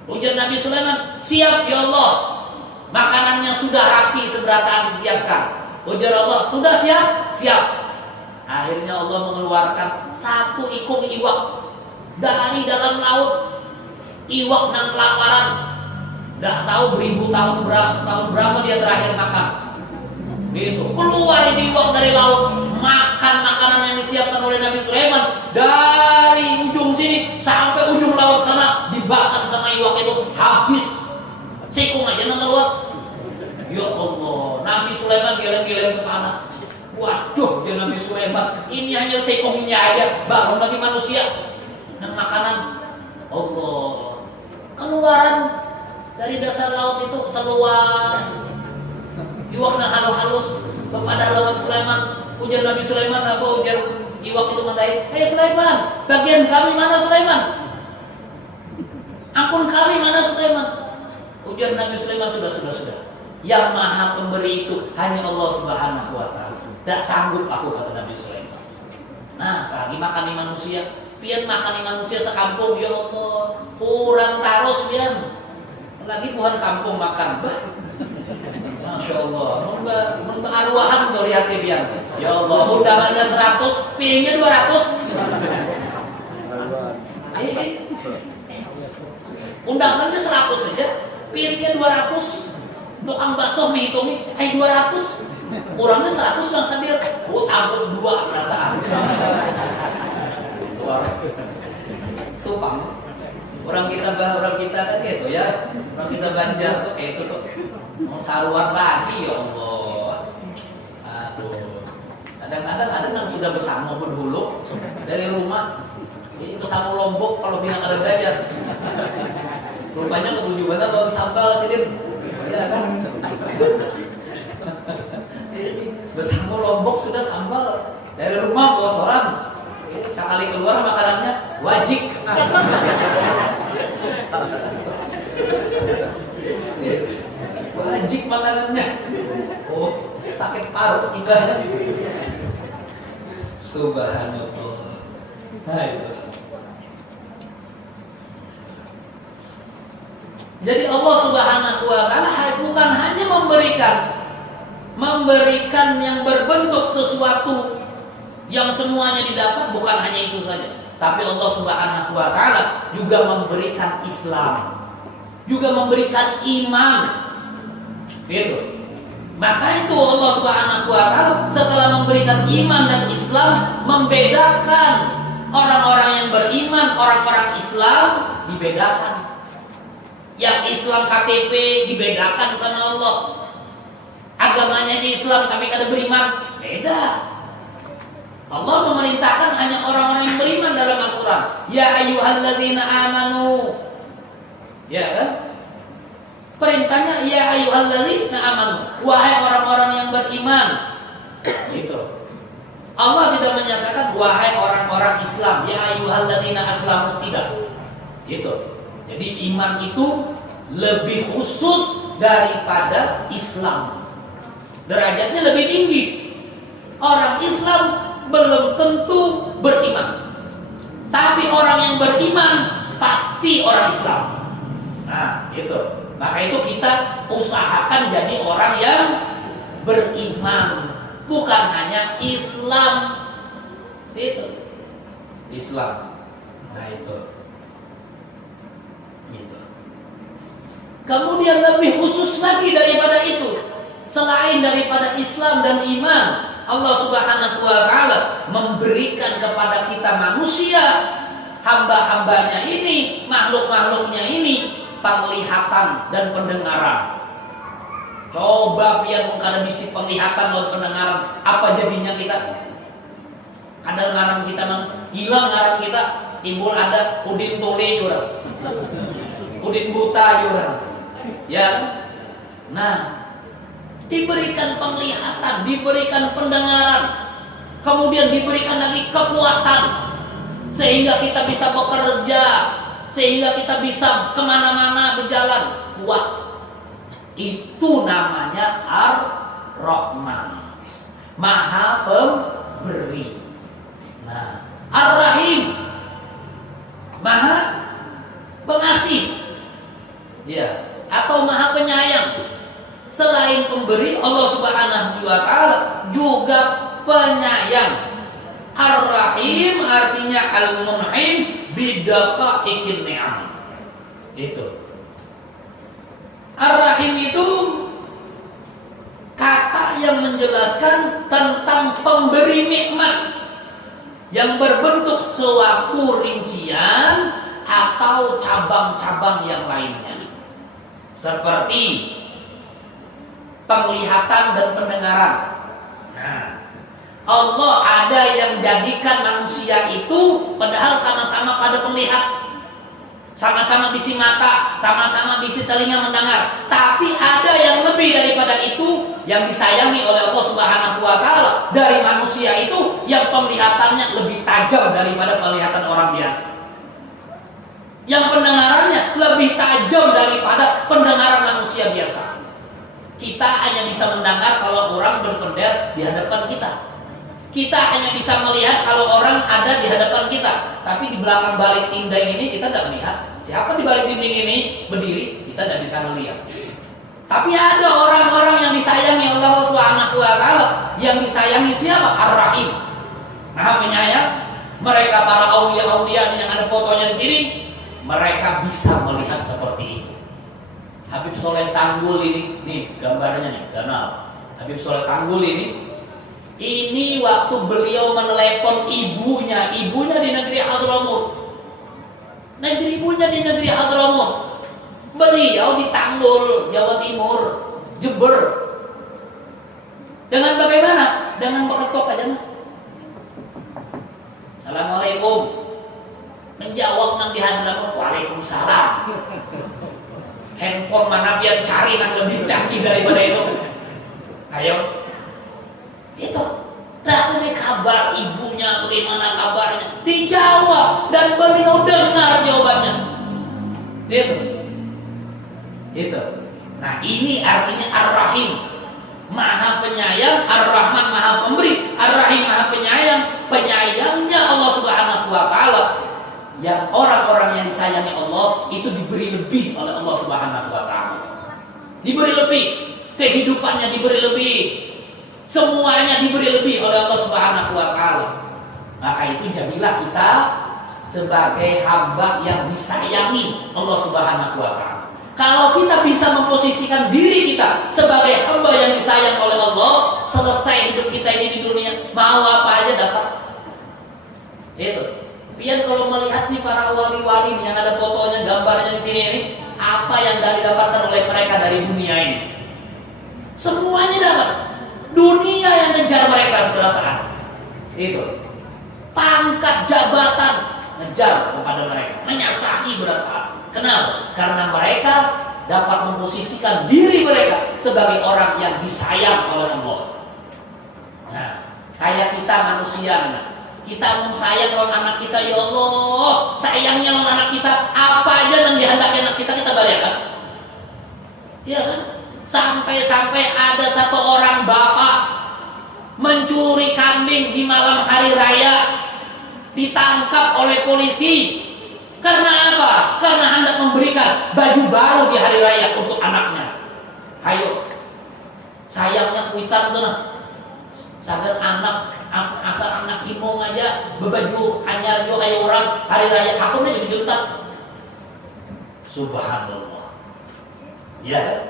Ujar Nabi Sulaiman, siap ya Allah. Makanannya sudah rapi seberatan disiapkan. Ujar Allah, sudah siap? Siap. Akhirnya Allah mengeluarkan 1 ikung iwak dari dalam laut. Iwak nang kelaparan. Tidak tahu beribu tahun berapa dia terakhir makan. Gitu. Keluar ini iwak dari laut, makan makanan yang disiapkan oleh Nabi Sulaiman dari ujung sini sampai ujung laut sana, dibakar sama iwak itu habis. Sekung aja nang keluar. Ya Allah, Nabi Sulaiman geleng-geleng kepala. Waduh, dia Nabi Sulaiman, ini hanya sekungnya aja, baru bagi manusia dan makanan. Allah, keluaran dari dasar laut itu seluar iwak dan halus kepada lawan Sulaiman. Ujar Nabi Sulaiman, apa ujar iwak itu mandai? Hei Sulaiman, bagian kami mana Sulaiman? Ampun kami mana Sulaiman? Ujar Nabi Sulaiman, sudah. Yang maha pemberi itu hanya Allah Subhanahu wa ta'ala. Tak sanggup aku, kata Nabi Sulaiman. Nah, lagi makani manusia, pian makani manusia sekampung, ya Allah, kurang tarus pian. Lagi bukan kampung makan, bah. Masya Allah, membah arwahan kau lihat pian. Ya Allah, undangannya 100, piringnya 200. Undangannya 100 saja, piringnya 200. Tukang bakso menghitungi, 200. Kurangnya 100 bang hadir. Oh, tambah 2 kata. Tuh bang, orang kita kan gitu ya. Orang kita Banjar tuh kayak itu tuh. Mau saruan lagi ya Allah. Aduh. Kadang-kadang ada yang sudah bersama berdulu dari rumah. Ini bersama Lombok kalau bilang ada belajar. Rupanya ketujuannya bawa sambal sini. Ya kan? Bersama Lombok sudah sambal dari rumah bawa sorang. Sekali keluar makanannya wajib. Wajib makanannya. Oh, sakit paru tinggalnya. Subhanallah. Nah, itu. Jadi Allah Subhanahu wa ta'ala bukan hanya memberikan yang berbentuk sesuatu yang semuanya didapat, bukan hanya itu saja. Tapi Allah Subhanahu wa ta'ala juga memberikan Islam, juga memberikan iman. Gitu. Maka itu Allah Subhanahu wa ta'ala setelah memberikan iman dan Islam, membedakan orang-orang yang beriman, orang-orang Islam dibedakan. Yang Islam KTP dibedakan sama Allah. Agamanya di Islam tapi kada beriman, beda. Allah memerintahkan hanya orang-orang yang beriman dalam Al-Quran. Ya ayyuhalladzina amanu. Ya kan? Perintahnya ya ayyuhalladzina amanu. Wahai orang-orang yang beriman. Gitu. Allah tidak menyatakan wahai orang-orang Islam. Ya ayyuhalladzina aslamu, tidak. Gitu. Jadi iman itu lebih khusus daripada Islam. Derajatnya lebih tinggi. Orang Islam belum tentu beriman, tapi orang yang beriman pasti orang Islam. Nah, itu. Maka itu kita usahakan jadi orang yang beriman, bukan hanya Islam. Itu Islam. Nah, itu. Gitu. Kemudian lebih khusus lagi daripada itu, selain daripada Islam dan iman, Allah Subhanahu wa ta'ala memberikan kepada kita manusia, hamba-hambanya ini, makhluk-makhluknya ini, penglihatan dan pendengaran. Coba pian mengkada bisi penglihatan dan pendengaran, apa jadinya kita? Kadang ngaran kita hilang, ngaran kita timbul ada udin tuli juga. Udin buta orang. Ya. Nah, diberikan penglihatan, diberikan pendengaran, kemudian diberikan lagi kekuatan sehingga kita bisa bekerja, sehingga kita bisa kemana-mana berjalan kuat. Itu namanya Ar-Rahman, Maha Pemberi. Nah, Ar-Rahim, Maha Pengasih, ya, atau Maha Penyayang. Selain pemberi, Allah Subhanahu wa Ta'ala juga penyayang. Ar-Rahim artinya Al-Mun'im bidaqaiqin ni'am. Itu. Ar-Rahim itu kata yang menjelaskan tentang pemberi nikmat yang berbentuk suatu rincian atau cabang-cabang yang lainnya, seperti penglihatan dan pendengaran. Nah, Allah ada yang jadikan manusia itu padahal sama-sama pada penglihat, sama-sama bisi mata, sama-sama bisi telinga mendengar, tapi ada yang lebih daripada itu yang disayangi oleh Allah Subhanahu wa Ta'ala dari manusia itu, yang penglihatannya lebih tajam daripada penglihatan orang biasa, yang pendengarannya lebih tajam daripada pendengaran manusia biasa. Kita hanya bisa mendengar kalau orang berpendar di hadapan kita. Kita hanya bisa melihat kalau orang ada di hadapan kita. Tapi di belakang balik dinding ini kita tidak melihat. Siapa di balik dinding ini berdiri, kita tidak bisa melihat. Tapi ada orang-orang yang disayangi oleh Allah Subhanahu wa Ta'ala. Yang disayangi siapa? Ar-Rahim, Maha Penyayang. Mereka para aulia-aulia yang ada fotonya di sini, mereka bisa melihat seperti itu. Habib Soleh Tanggul ini, nih gambarnya nih, kenal. Habib Soleh Tanggul ini waktu beliau menelepon ibunya di negeri Hadramut. Ibunya di negeri Hadramut. Beliau di Tanggul, Jawa Timur, Jember. Dengan bagaimana? Dengan mengetok aja. Assalamualaikum. Menjawab nang di Hadramut, Waalaikumsalam. Handphone mana biar cari yang lebih canggih daripada itu. Ayo. Itu. Tak ada kabar ibunya, bagaimana kabarnya. Dijawab dan beliau dengar jawabannya. Itu. Nah, ini artinya Ar-Rahim, Maha Penyayang. Ar-Rahman Maha Pemberi, Ar-Rahim Maha Penyayang. Penyayangnya Allah Subhanahu wa Ta'ala. Yang orang-orang yang disayangi Allah itu diberi lebih oleh Allah Subhanahu wa Ta'ala. Diberi lebih, kehidupannya diberi lebih, semuanya diberi lebih oleh Allah Subhanahu wa Ta'ala. Maka itu jadilah kita sebagai hamba yang disayangi Allah Subhanahu wa Ta'ala. Kalau kita bisa memposisikan diri kita sebagai hamba yang disayang oleh Allah, selesai hidup kita ini di dunia, mau apa aja dapat. Itu. Pian kalau melihat nih para wali-wali yang ada fotonya, gambarnya di sini ini, apa yang didapatkan oleh mereka dari dunia ini? Semuanya dapat. Dunia yang ngejar mereka sebenarnya. Itu. Pangkat jabatan ngejar kepada mereka, menyasari berapa. Kenapa? Karena mereka dapat memposisikan diri mereka sebagai orang yang disayang oleh Allah. Nah, kayak kita manusia, kita sayang lawan anak kita, ya Allah, sayangnya lawan anak kita, apa aja yang dihendaki anak kita bayarkan. Iya kan? Sampai-sampai ada satu orang bapak mencuri kambing di malam hari raya, ditangkap oleh polisi. Karena apa? Karena hendak memberikan baju baru di hari raya untuk anaknya. Ayo, sayangnya kuitan tuh nah. Sadar anak asal anak imong aja berbaju anyar juga kayak orang hari raya aku aja juta. Subhanallah. Ya.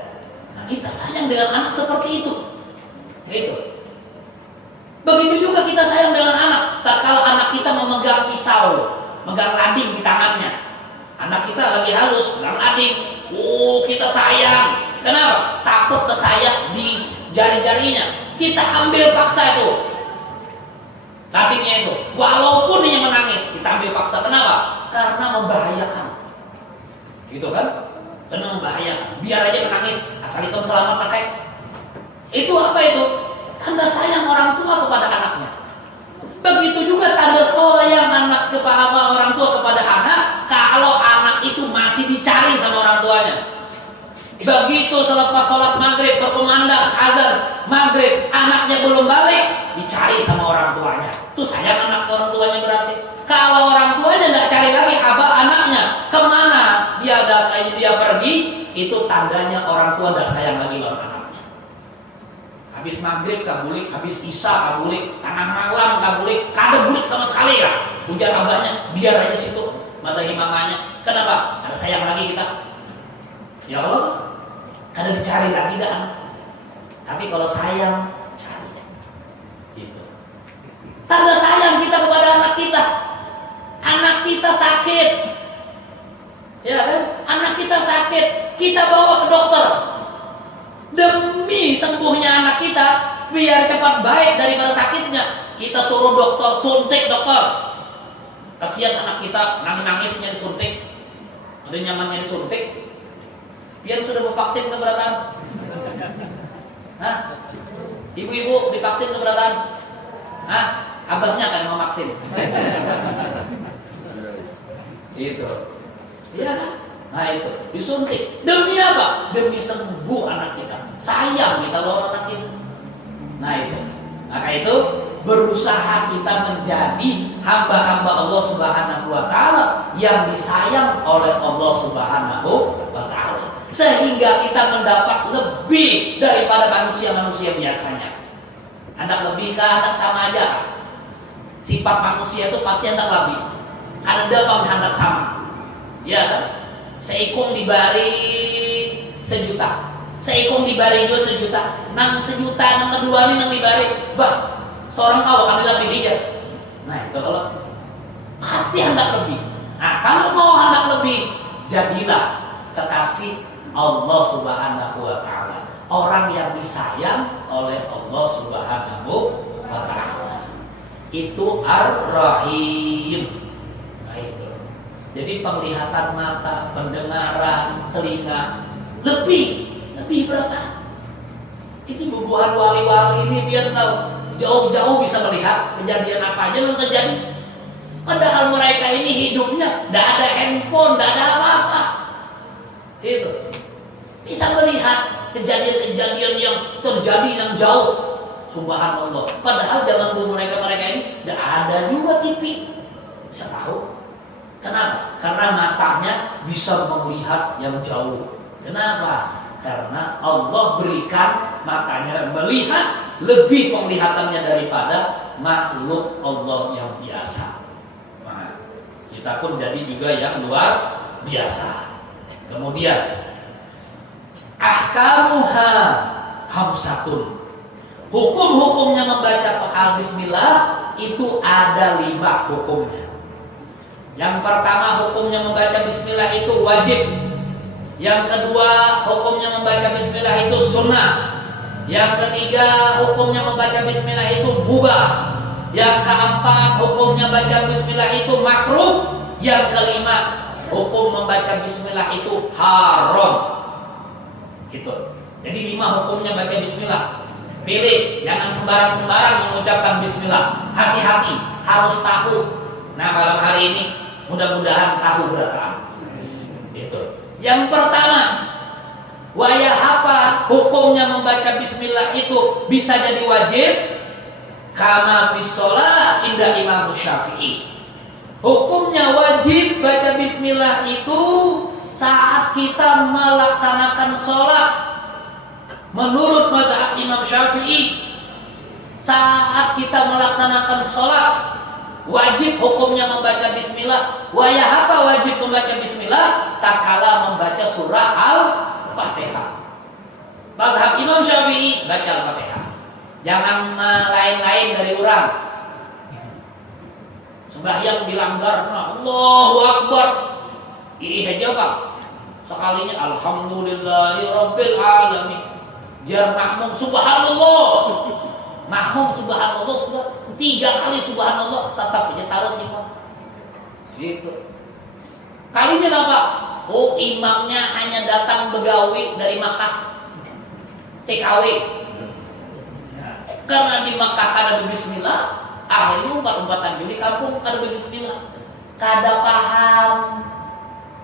Nah, kita sayang dengan anak seperti itu. Itu. Begitu juga kita sayang dengan anak. Tak kalau anak kita memegang pisau, megang lading di tangannya, anak kita lebih halus, megang lading. Oh, kita sayang. Kenapa? Takut kesayang di jari-jarinya. Kita ambil paksa itu, ladingnya itu, walaupun dia menangis, kita ambil paksa. Kenapa? Karena membahayakan. gitu kan? Karena membahayakan. Biar aja menangis, asal itu selamat pakai. Itu apa itu? Tanda sayang orang tua kepada anaknya. Begitu juga tanda sayang anak kepada orang tua kepada anak, kalau anak itu masih dicari sama orang tuanya. Begitu selepas sholat maghrib berkumandang azan maghrib, anaknya belum balik, dicari sama orang tuanya. Itu sayang anak ke orang tuanya berarti. Kalau orang tuanya nggak cari lagi kabar anaknya kemana dia pergi, itu tandanya orang tua nggak sayang lagi sama anaknya. Habis maghrib kabulik, habis isya kabulik, tengah malam kabulik, kada bulik sama sekali ya. Ujar abahnya, biar aja situ matahi mamanya. Kenapa? Ada sayang lagi kita. Ya Allah, kada dicari lagi dah. Tapi kalau sayang, cari. Gitu. Tanda sayang kita kepada anak kita. Anak kita sakit, ya kan? Anak kita sakit, kita bawa ke dokter demi sembuhnya anak kita, biar cepat baik daripada sakitnya. Kita suruh dokter suntik dokter. Kasihan anak kita nangis-nangisnya disuntik, ada nyamannya disuntik. Biar sudah divaksin keberatan. Hah? Ibu-ibu divaksin keberatan? Hah? Abahnya kan mau vaksin. Itu. Iya kan? Nah itu, disuntik. Demi apa? Demi sembuh anak kita. Sayang kita loh anak kita. Nah itu. Maka itu berusaha kita menjadi hamba-hamba Allah Subhanahu wa taala yang disayang oleh Allah Subhanahu wa taala. Sehingga kita mendapat lebih daripada manusia-manusia biasanya. Anak lebih ke anak sama aja. Sifat manusia itu pasti anak lebih. Ada kalau anak sama. Ya kan? Seikung dibari 1 juta. Seikung dibari 2 sejuta. Nang 1 juta nang kedua ini nang dibari. Bah, seorang kau akan lebih hijau. Nah itu kalau pasti hendak lebih. Nah kalau mau hendak lebih, jadilah kekasih Allah Subhanahu wa taala. Orang yang disayang oleh Allah Subhanahu wa taala. Itu Ar-Rahim. Nah itu. Jadi penglihatan mata, pendengaran, telinga lebih berkah. Ini bubuhan wali-wali ini biar tahu jauh-jauh bisa melihat kejadian apa aja yang terjadi. Padahal mereka ini hidupnya tidak ada handphone, tidak ada apa-apa. Itu bisa melihat kejadian-kejadian yang terjadi yang jauh. Subhanallah. Padahal zaman dulu mereka ini tidak ada juga TV. Bisa tahu. Kenapa? Karena matanya bisa melihat yang jauh. Kenapa? Karena Allah berikan matanya melihat lebih penglihatannya daripada makhluk Allah yang biasa. Nah, kita pun jadi juga yang luar biasa. Kemudian ahkamuha khamsatun. Hukum-hukumnya membaca Bismillah itu ada 5 hukumnya. Yang pertama hukumnya membaca Bismillah itu wajib. Yang kedua hukumnya membaca Bismillah itu sunnah. Yang ketiga hukumnya membaca Bismillah itu mubah. Yang keempat hukumnya baca Bismillah itu makruh. Yang kelima hukum membaca Bismillah itu haram. Gitu. Jadi 5 hukumnya baca Bismillah. Pilih, jangan sembarang-sembarang mengucapkan Bismillah. Hati-hati, harus tahu. Nah malam hari ini mudah-mudahan tahu berkah. Itu. Yang pertama, apa hukumnya membaca Bismillah itu bisa jadi wajib? Kama bisolah indah Imam Syafi'i. Hukumnya wajib baca Bismillah itu saat kita melaksanakan sholat. Menurut mazhab Imam Syafi'i, saat kita melaksanakan sholat wajib hukumnya membaca Bismillah. Apa wajib membaca Bismillah? Tak kala membaca surah Al-Fatihah. Mazhab Imam Syafi'i baca Al-Fatihah. Jangan lain-lain dari orang. Sembahyang dilanggar, Allahu Akbar. Ih aja Pak. Sekalinya Alhamdulillahirabbil alamin. Jar makmum subhanallah. Makmum subhanallah sudah 3 kali subhanallah tetap aja taruh sih Pak. Gitu. Kalinya apa? Oh, imamnya hanya datang begawi dari Makkah, TKW. Karena di Makkah ada bismillah, akhirnya umpat-umpatan di kampung ada bismillah. Kada paham,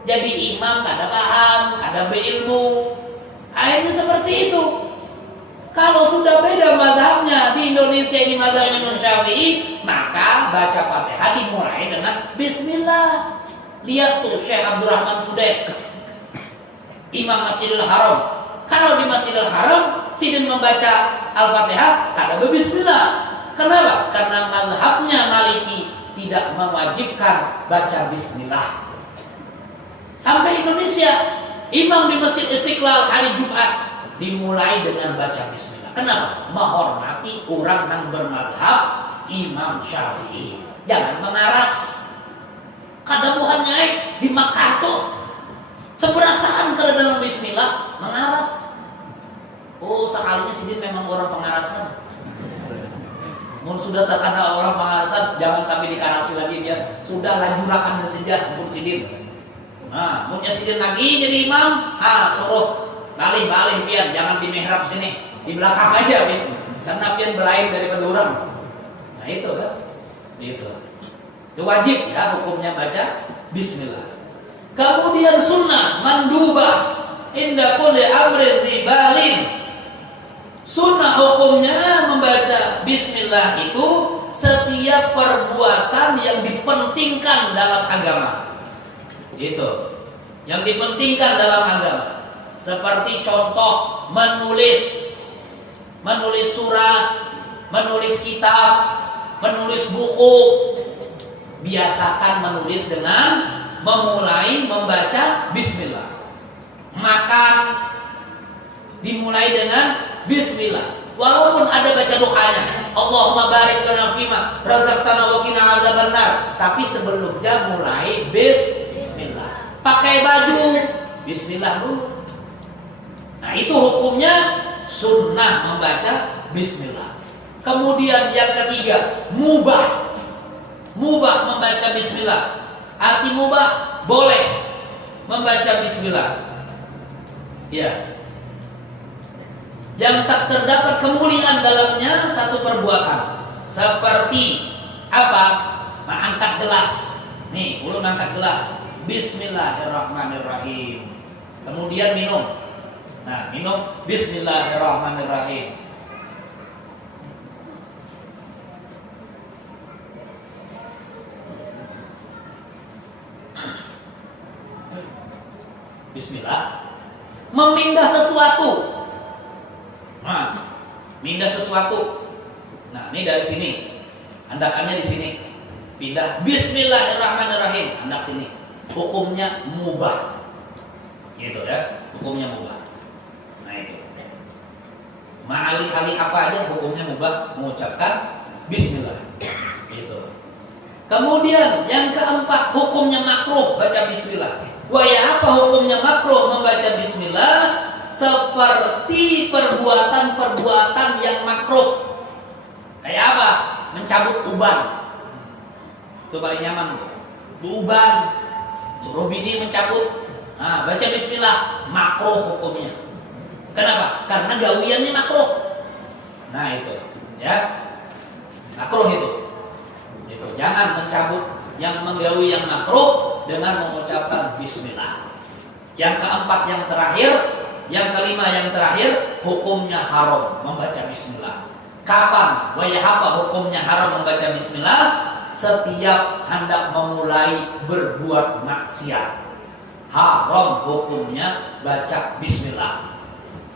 jadi imam kada paham, kada berilmu. Akhirnya seperti itu. Kalau sudah beda mazhabnya, di Indonesia ini mazhab Imam Syafi'i, maka baca Fatihah dimulai dengan bismillah. Lihat tuh Syekh Abdurrahman Sudes, Imam Masjidil Haram. Kalau di Masjidil Haram, sidin membaca Al-Fatihah kada berbismillah. Kenapa? Karena mazhabnya Maliki tidak mewajibkan baca bismillah. Sampai Indonesia, imam di Masjid Istiqlal hari Jumat dimulai dengan baca bismillah. Kenapa? Menghormati orang yang bermadhab Imam Syafi'i. Jangan mengaras. Kadang bukannya di Makkah tuh seberatan kalau dalam bismillah mengaras. Oh, sekalinya sidin memang orang pengarasan. Mun sudah terkena orang pengarasan, jangan kami dikarasi lagi dia. Sudah lanjurakan saja mun sidin. Nah, munnya sidin lagi jadi imam, suruh balik pian, jangan di mihrab sini, di belakang aja pian. Karena pian berlain daripada orang. Nah itu kan, itu wajib ya hukumnya baca bismillah. Kemudian sunnah mandubah inda kulli amrin dibalin. Sunnah hukumnya membaca bismillah itu setiap perbuatan yang dipentingkan dalam agama. Itu yang dipentingkan dalam agama. Seperti contoh menulis surat, menulis kitab, menulis buku. Biasakan menulis dengan memulai membaca bismillah. Makan dimulai dengan bismillah. Walaupun ada baca doanya, Allahumma barik lana fima razaqtana wa qina adzabannar, tapi sebelumnya mulai bismillah. Pakai baju bismillah dulu. Nah itu hukumnya sunnah membaca bismillah. Kemudian yang ketiga, mubah membaca bismillah. Arti mubah, boleh membaca bismillah. Ya. Yang tak terdapat kemuliaan dalamnya satu perbuatan. Seperti apa? Mengangkat gelas. Nih, ulun angkat gelas. Bismillahirrahmanirrahim. Kemudian minum. Nah, minum bismillahirrahmanirrahim. Bismillah. Memindah sesuatu. Nah, mindah sesuatu. Nah, ini dari sini. Handakannya di sini. Pindah bismillahirrahmanirrahim. Handak sini. Hukumnya mubah. Gitu ya. Hukumnya mubah. Nah itu. Alih-alih apa aja hukumnya mubah mengucapkan bismillah. Gitu. Kemudian yang keempat hukumnya makruh baca bismillah. Wah ya apa hukumnya makruh membaca bismillah? Seperti perbuatan-perbuatan yang makruh. Kayak apa? Mencabut uban. Itu paling nyaman. Uban. Suruh bini mencabut. Nah, baca bismillah. Makruh hukumnya. Kenapa? Karena gawiannya makruh. Nah itu. Ya. Makruh itu. Jangan mencabut yang menggawi yang makruh dengan mengucapkan bismillah. Yang keempat yang terakhir, yang kelima yang terakhir, hukumnya haram membaca bismillah. Kapan? Wayahapa hukumnya haram membaca bismillah? Setiap hendak memulai berbuat maksiat. Haram hukumnya baca bismillah.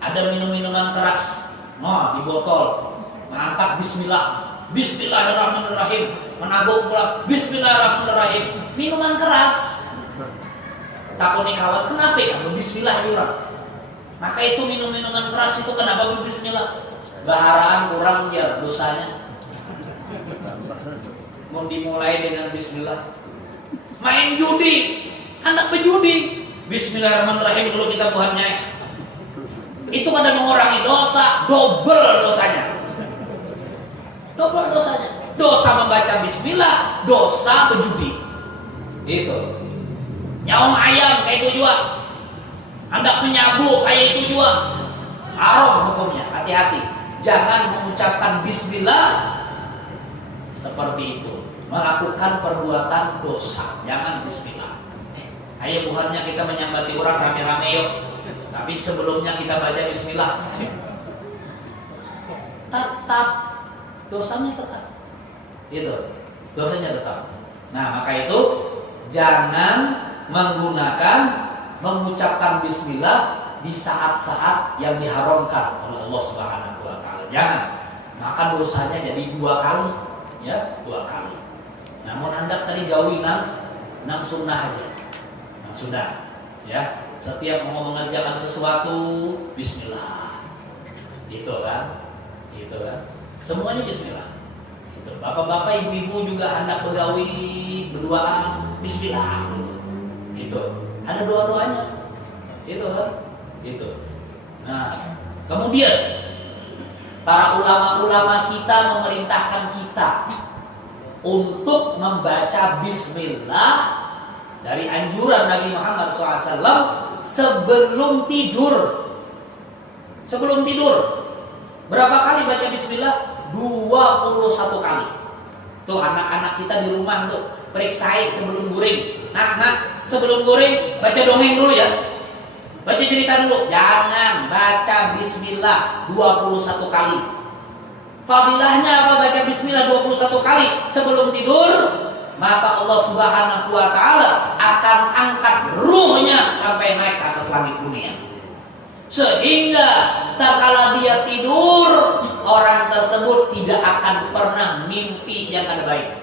Ada minum-minuman keras, di botol, mengangkat bismillah. Bismillahirrahmanirrahim. Menabung pula bismillahirrahmanirrahim. Minuman keras. Takut nih kawan, kenapa ya? Bismillah juga. Maka itu minum-minuman keras itu kenapa bismillah? Baharaan kurang ya dosanya. Mau dimulai dengan bismillah. Main judi, anak pejudi. Bismillahirrahmanirrahim dulu kita buatnya. Itu kada mengurangi dosa, double dosanya. Double dosanya. Dosa membaca bismillah, dosa berjudi. Itu. Nyaum ayam kayak itu juga. Hendak menyabu kayak itu juga. Haram hukumnya, hati-hati. Jangan mengucapkan bismillah seperti itu. Melakukan perbuatan dosa. Jangan bismillah. Ayo bukannya kita menyambati orang rame-rame yuk. Tapi sebelumnya kita baca bismillah. Tetap dosanya tetap. Itu. Dosanya tetap. Nah, maka itu jangan mengucapkan bismillah di saat-saat yang diharamkan oleh Allah Subhanahu wa taala. Jangan. Maka dosanya jadi 2 kali, ya, 2 kali. Namun hendak tadi jauhi nang sunnah aja. Nang sunnah, ya. Setiap mau mengerjakan sesuatu bismillah. Gitu kan? Semuanya bismillah. Gitu. Bapak-bapak, ibu-ibu juga hendak bergawi berduaan bismillah. Gitu. Ada doa-doanya. Itu kan? Itu. Nah, kemudian para ulama-ulama kita memerintahkan kita untuk membaca bismillah dari anjuran Nabi Muhammad SAW sebelum tidur. Sebelum tidur. Berapa kali baca bismillah? 21 kali. Tuh anak-anak kita di rumah tuh periksain sebelum guring. Nah, sebelum guring baca dongeng dulu ya. Baca cerita dulu. Jangan baca bismillah 21 kali. Fadilahnya apa baca bismillah 21 kali sebelum tidur? Maka Allah Subhanahu wa taala akan angkat ruhnya sampai naik ke atas langit dunia. Sehingga tatkala dia tidur, orang tersebut tidak akan pernah mimpi yang kada baik.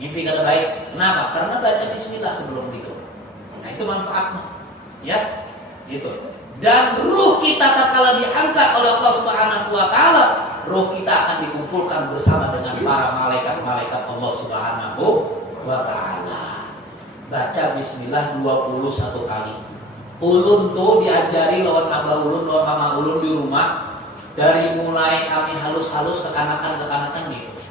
Mimpi kada baik. Kenapa? Karena baca bismillah sebelum tidur. Nah, itu manfaatnya. Ya, gitu. Dan ruh kita tatkala diangkat oleh Allah Subhanahu wa taala, ruh kita akan dikumpulkan bersama dengan para malaikat-malaikat Allah Subhanahu wa taala. Baca bismillah 21 kali. Ulun tuh diajari lawan abah ulun, lawan mama ulun di rumah. Dari mulai kami halus-halus kekanakan gitu.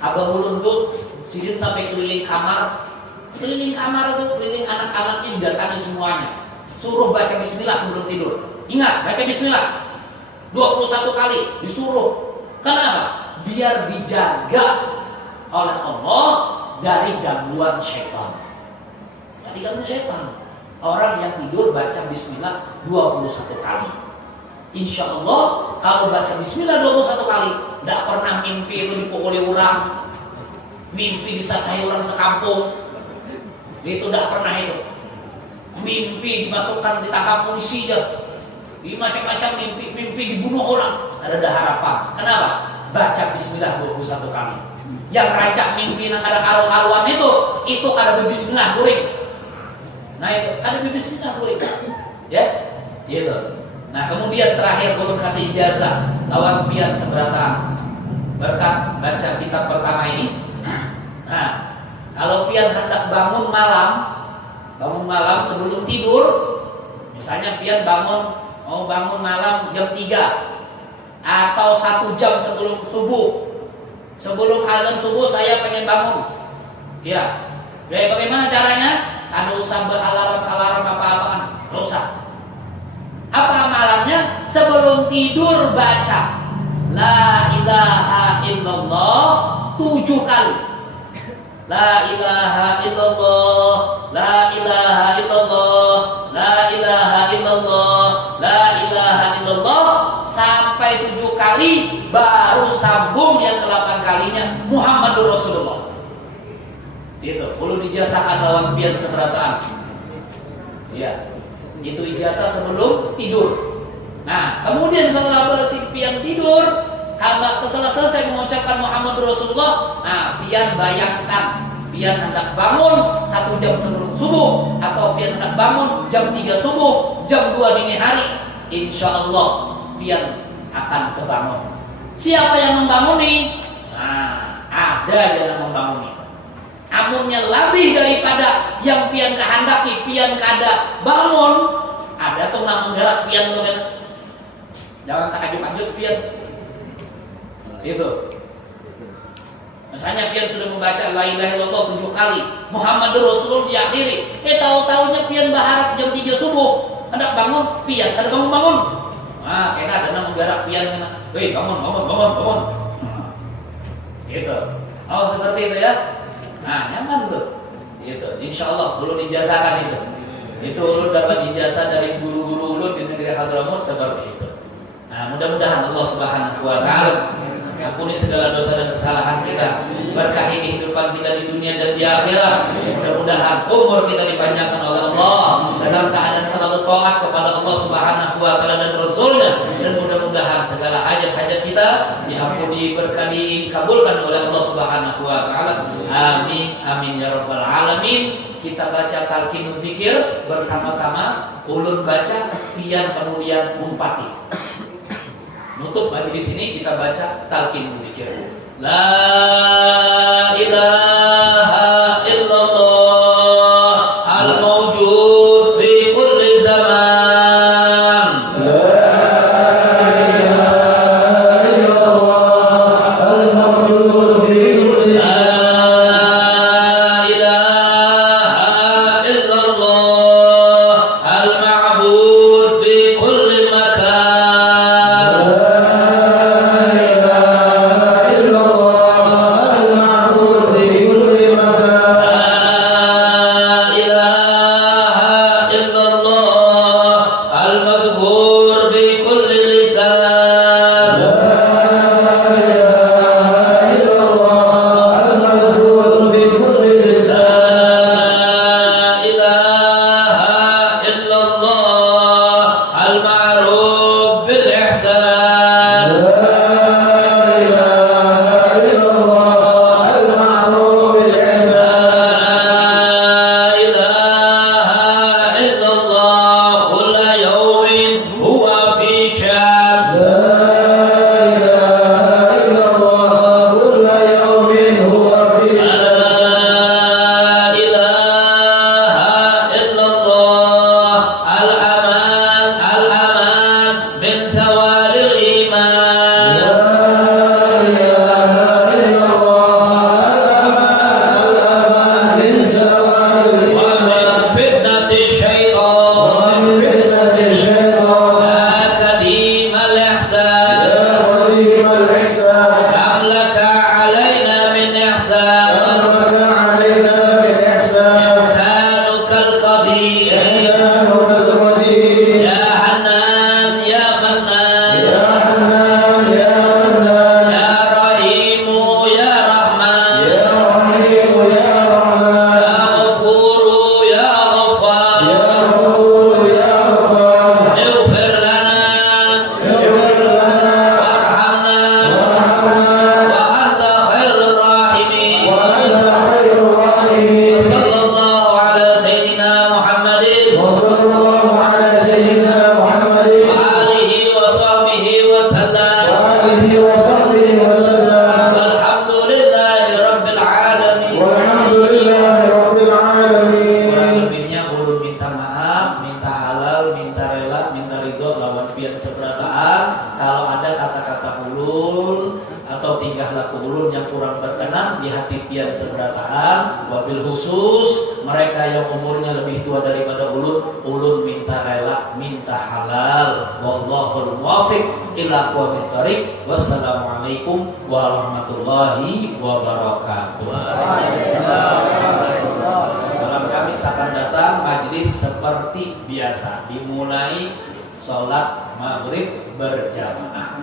Abah ulun tuh sidin sampai keliling kamar. Keliling kamar tuh, keliling anak-anaknya didatangi semuanya. Suruh baca bismillah sebelum tidur. Ingat, baca bismillah 21 kali disuruh. Kenapa? Biar dijaga oleh Allah dari gangguan syaitan. Dari gangguan syaitan. Orang yang tidur baca bismillah 21 kali. Insya Allah kalau baca bismillah 21 kali, tidak pernah mimpi itu dipukuli orang, mimpi disasai orang sekampung. Itu tidak pernah itu. Mimpi dimasukkan ditangkap polisi aja. Macam-macam mimpi dibunuh orang. Ada harapan. Kenapa? Baca bismillah 21 kali. Yang rancak mimpi yang ada karu-karuan itu kada bismillah guring. Nah itu ada bismillah guring. Ya, gitu. Nah kemudian terakhir belum kasih ijazah lawan pian seberata berkat baca kitab pertama ini. Nah kalau pian hendak bangun malam sebelum tidur, misalnya pian mau bangun malam jam 3 atau 1 jam sebelum subuh. Sebelum azan subuh saya pengen bangun. Ya. Bagaimana caranya? Ada usah beralarm apa-apaan. Enggak usah. Apa amalannya? Sebelum tidur baca La ilaha illallah 7 kali. La ilaha illallah, la ilaha illallah, la ilaha illallah, la ilaha illallah sampai 7 kali, baru sambung yang ke-8 kalinya Muhammadur Rasulullah. Itu perlu dijazahkan lawan pian seberataan. Ya, itu ijazah sebelum tidur. Nah, kemudian setelah bersih pian tidur, setelah selesai mengucapkan Muhammad Rasulullah, nah pian bayangkan pian hendak bangun 1 jam sebelum subuh atau pian hendak bangun jam 3 subuh, jam 2 dini hari, insya Allah pian akan kebangun. Siapa yang membanguni? Nah, ada yang membanguni. Amunnya lebih daripada yang pian kehendaki, pian kada bangun, ada tuh nggak menggerak pian tuh kan. Jangan takjub-takjub pian. Itu. Misalnya pian sudah membaca la ilaha illallah 7 kali, Muhammadur Rasulullah diakhiri. Tahu-tahunya pian berharap jam 3 subuh. Hendak bangun, pian ada bangun-bangun. Nah, kena ada nama menggarak pian kena. Hei, bangun. Gitu. Oh, seperti itu ya. Nah, nyaman tuh. Gitu. Insyaallah ulun ijazahkan itu. Itu ulun dapat ijazah dari guru-guru ulun di negeri Hadramut seperti itu. Nah, mudah-mudahan Allah Subhanahu wa taala ampuni segala dosa dan kesalahan kita, berkahi kehidupan kita di dunia dan di akhirat. Mudah-mudahan umur kita dipanjangkan oleh Allah dalam keadaan selalu taat kepada Allah Subhanahu wa taala dan Rasulnya, dan mudah-mudahan segala hajat-hajat kita diampuni, berkali kabulkan oleh Allah Subhanahu wa taala. Amin amin ya rabbal alamin. Kita baca talqinul dzikir bersama-sama. Ulun baca, pian kemudian umpati. Nutup majelis ini kita baca talqinul dzikir. La ilaha illallah al-mawjud fi kulli zaman. La ilaha illallah al-mawjud fi kulli zaman. La ilaha illallah al-ma'bud fi kulli makan. Wabil khusus mereka yang umurnya lebih tua daripada ulun minta rela, minta halal. Wallahul muwaffiq ila aqwamit thoriq. Wassalamualaikum warahmatullahi wabarakatuh. Malam Kamis akan datang majelis seperti biasa, dimulai sholat maghrib berjamaah.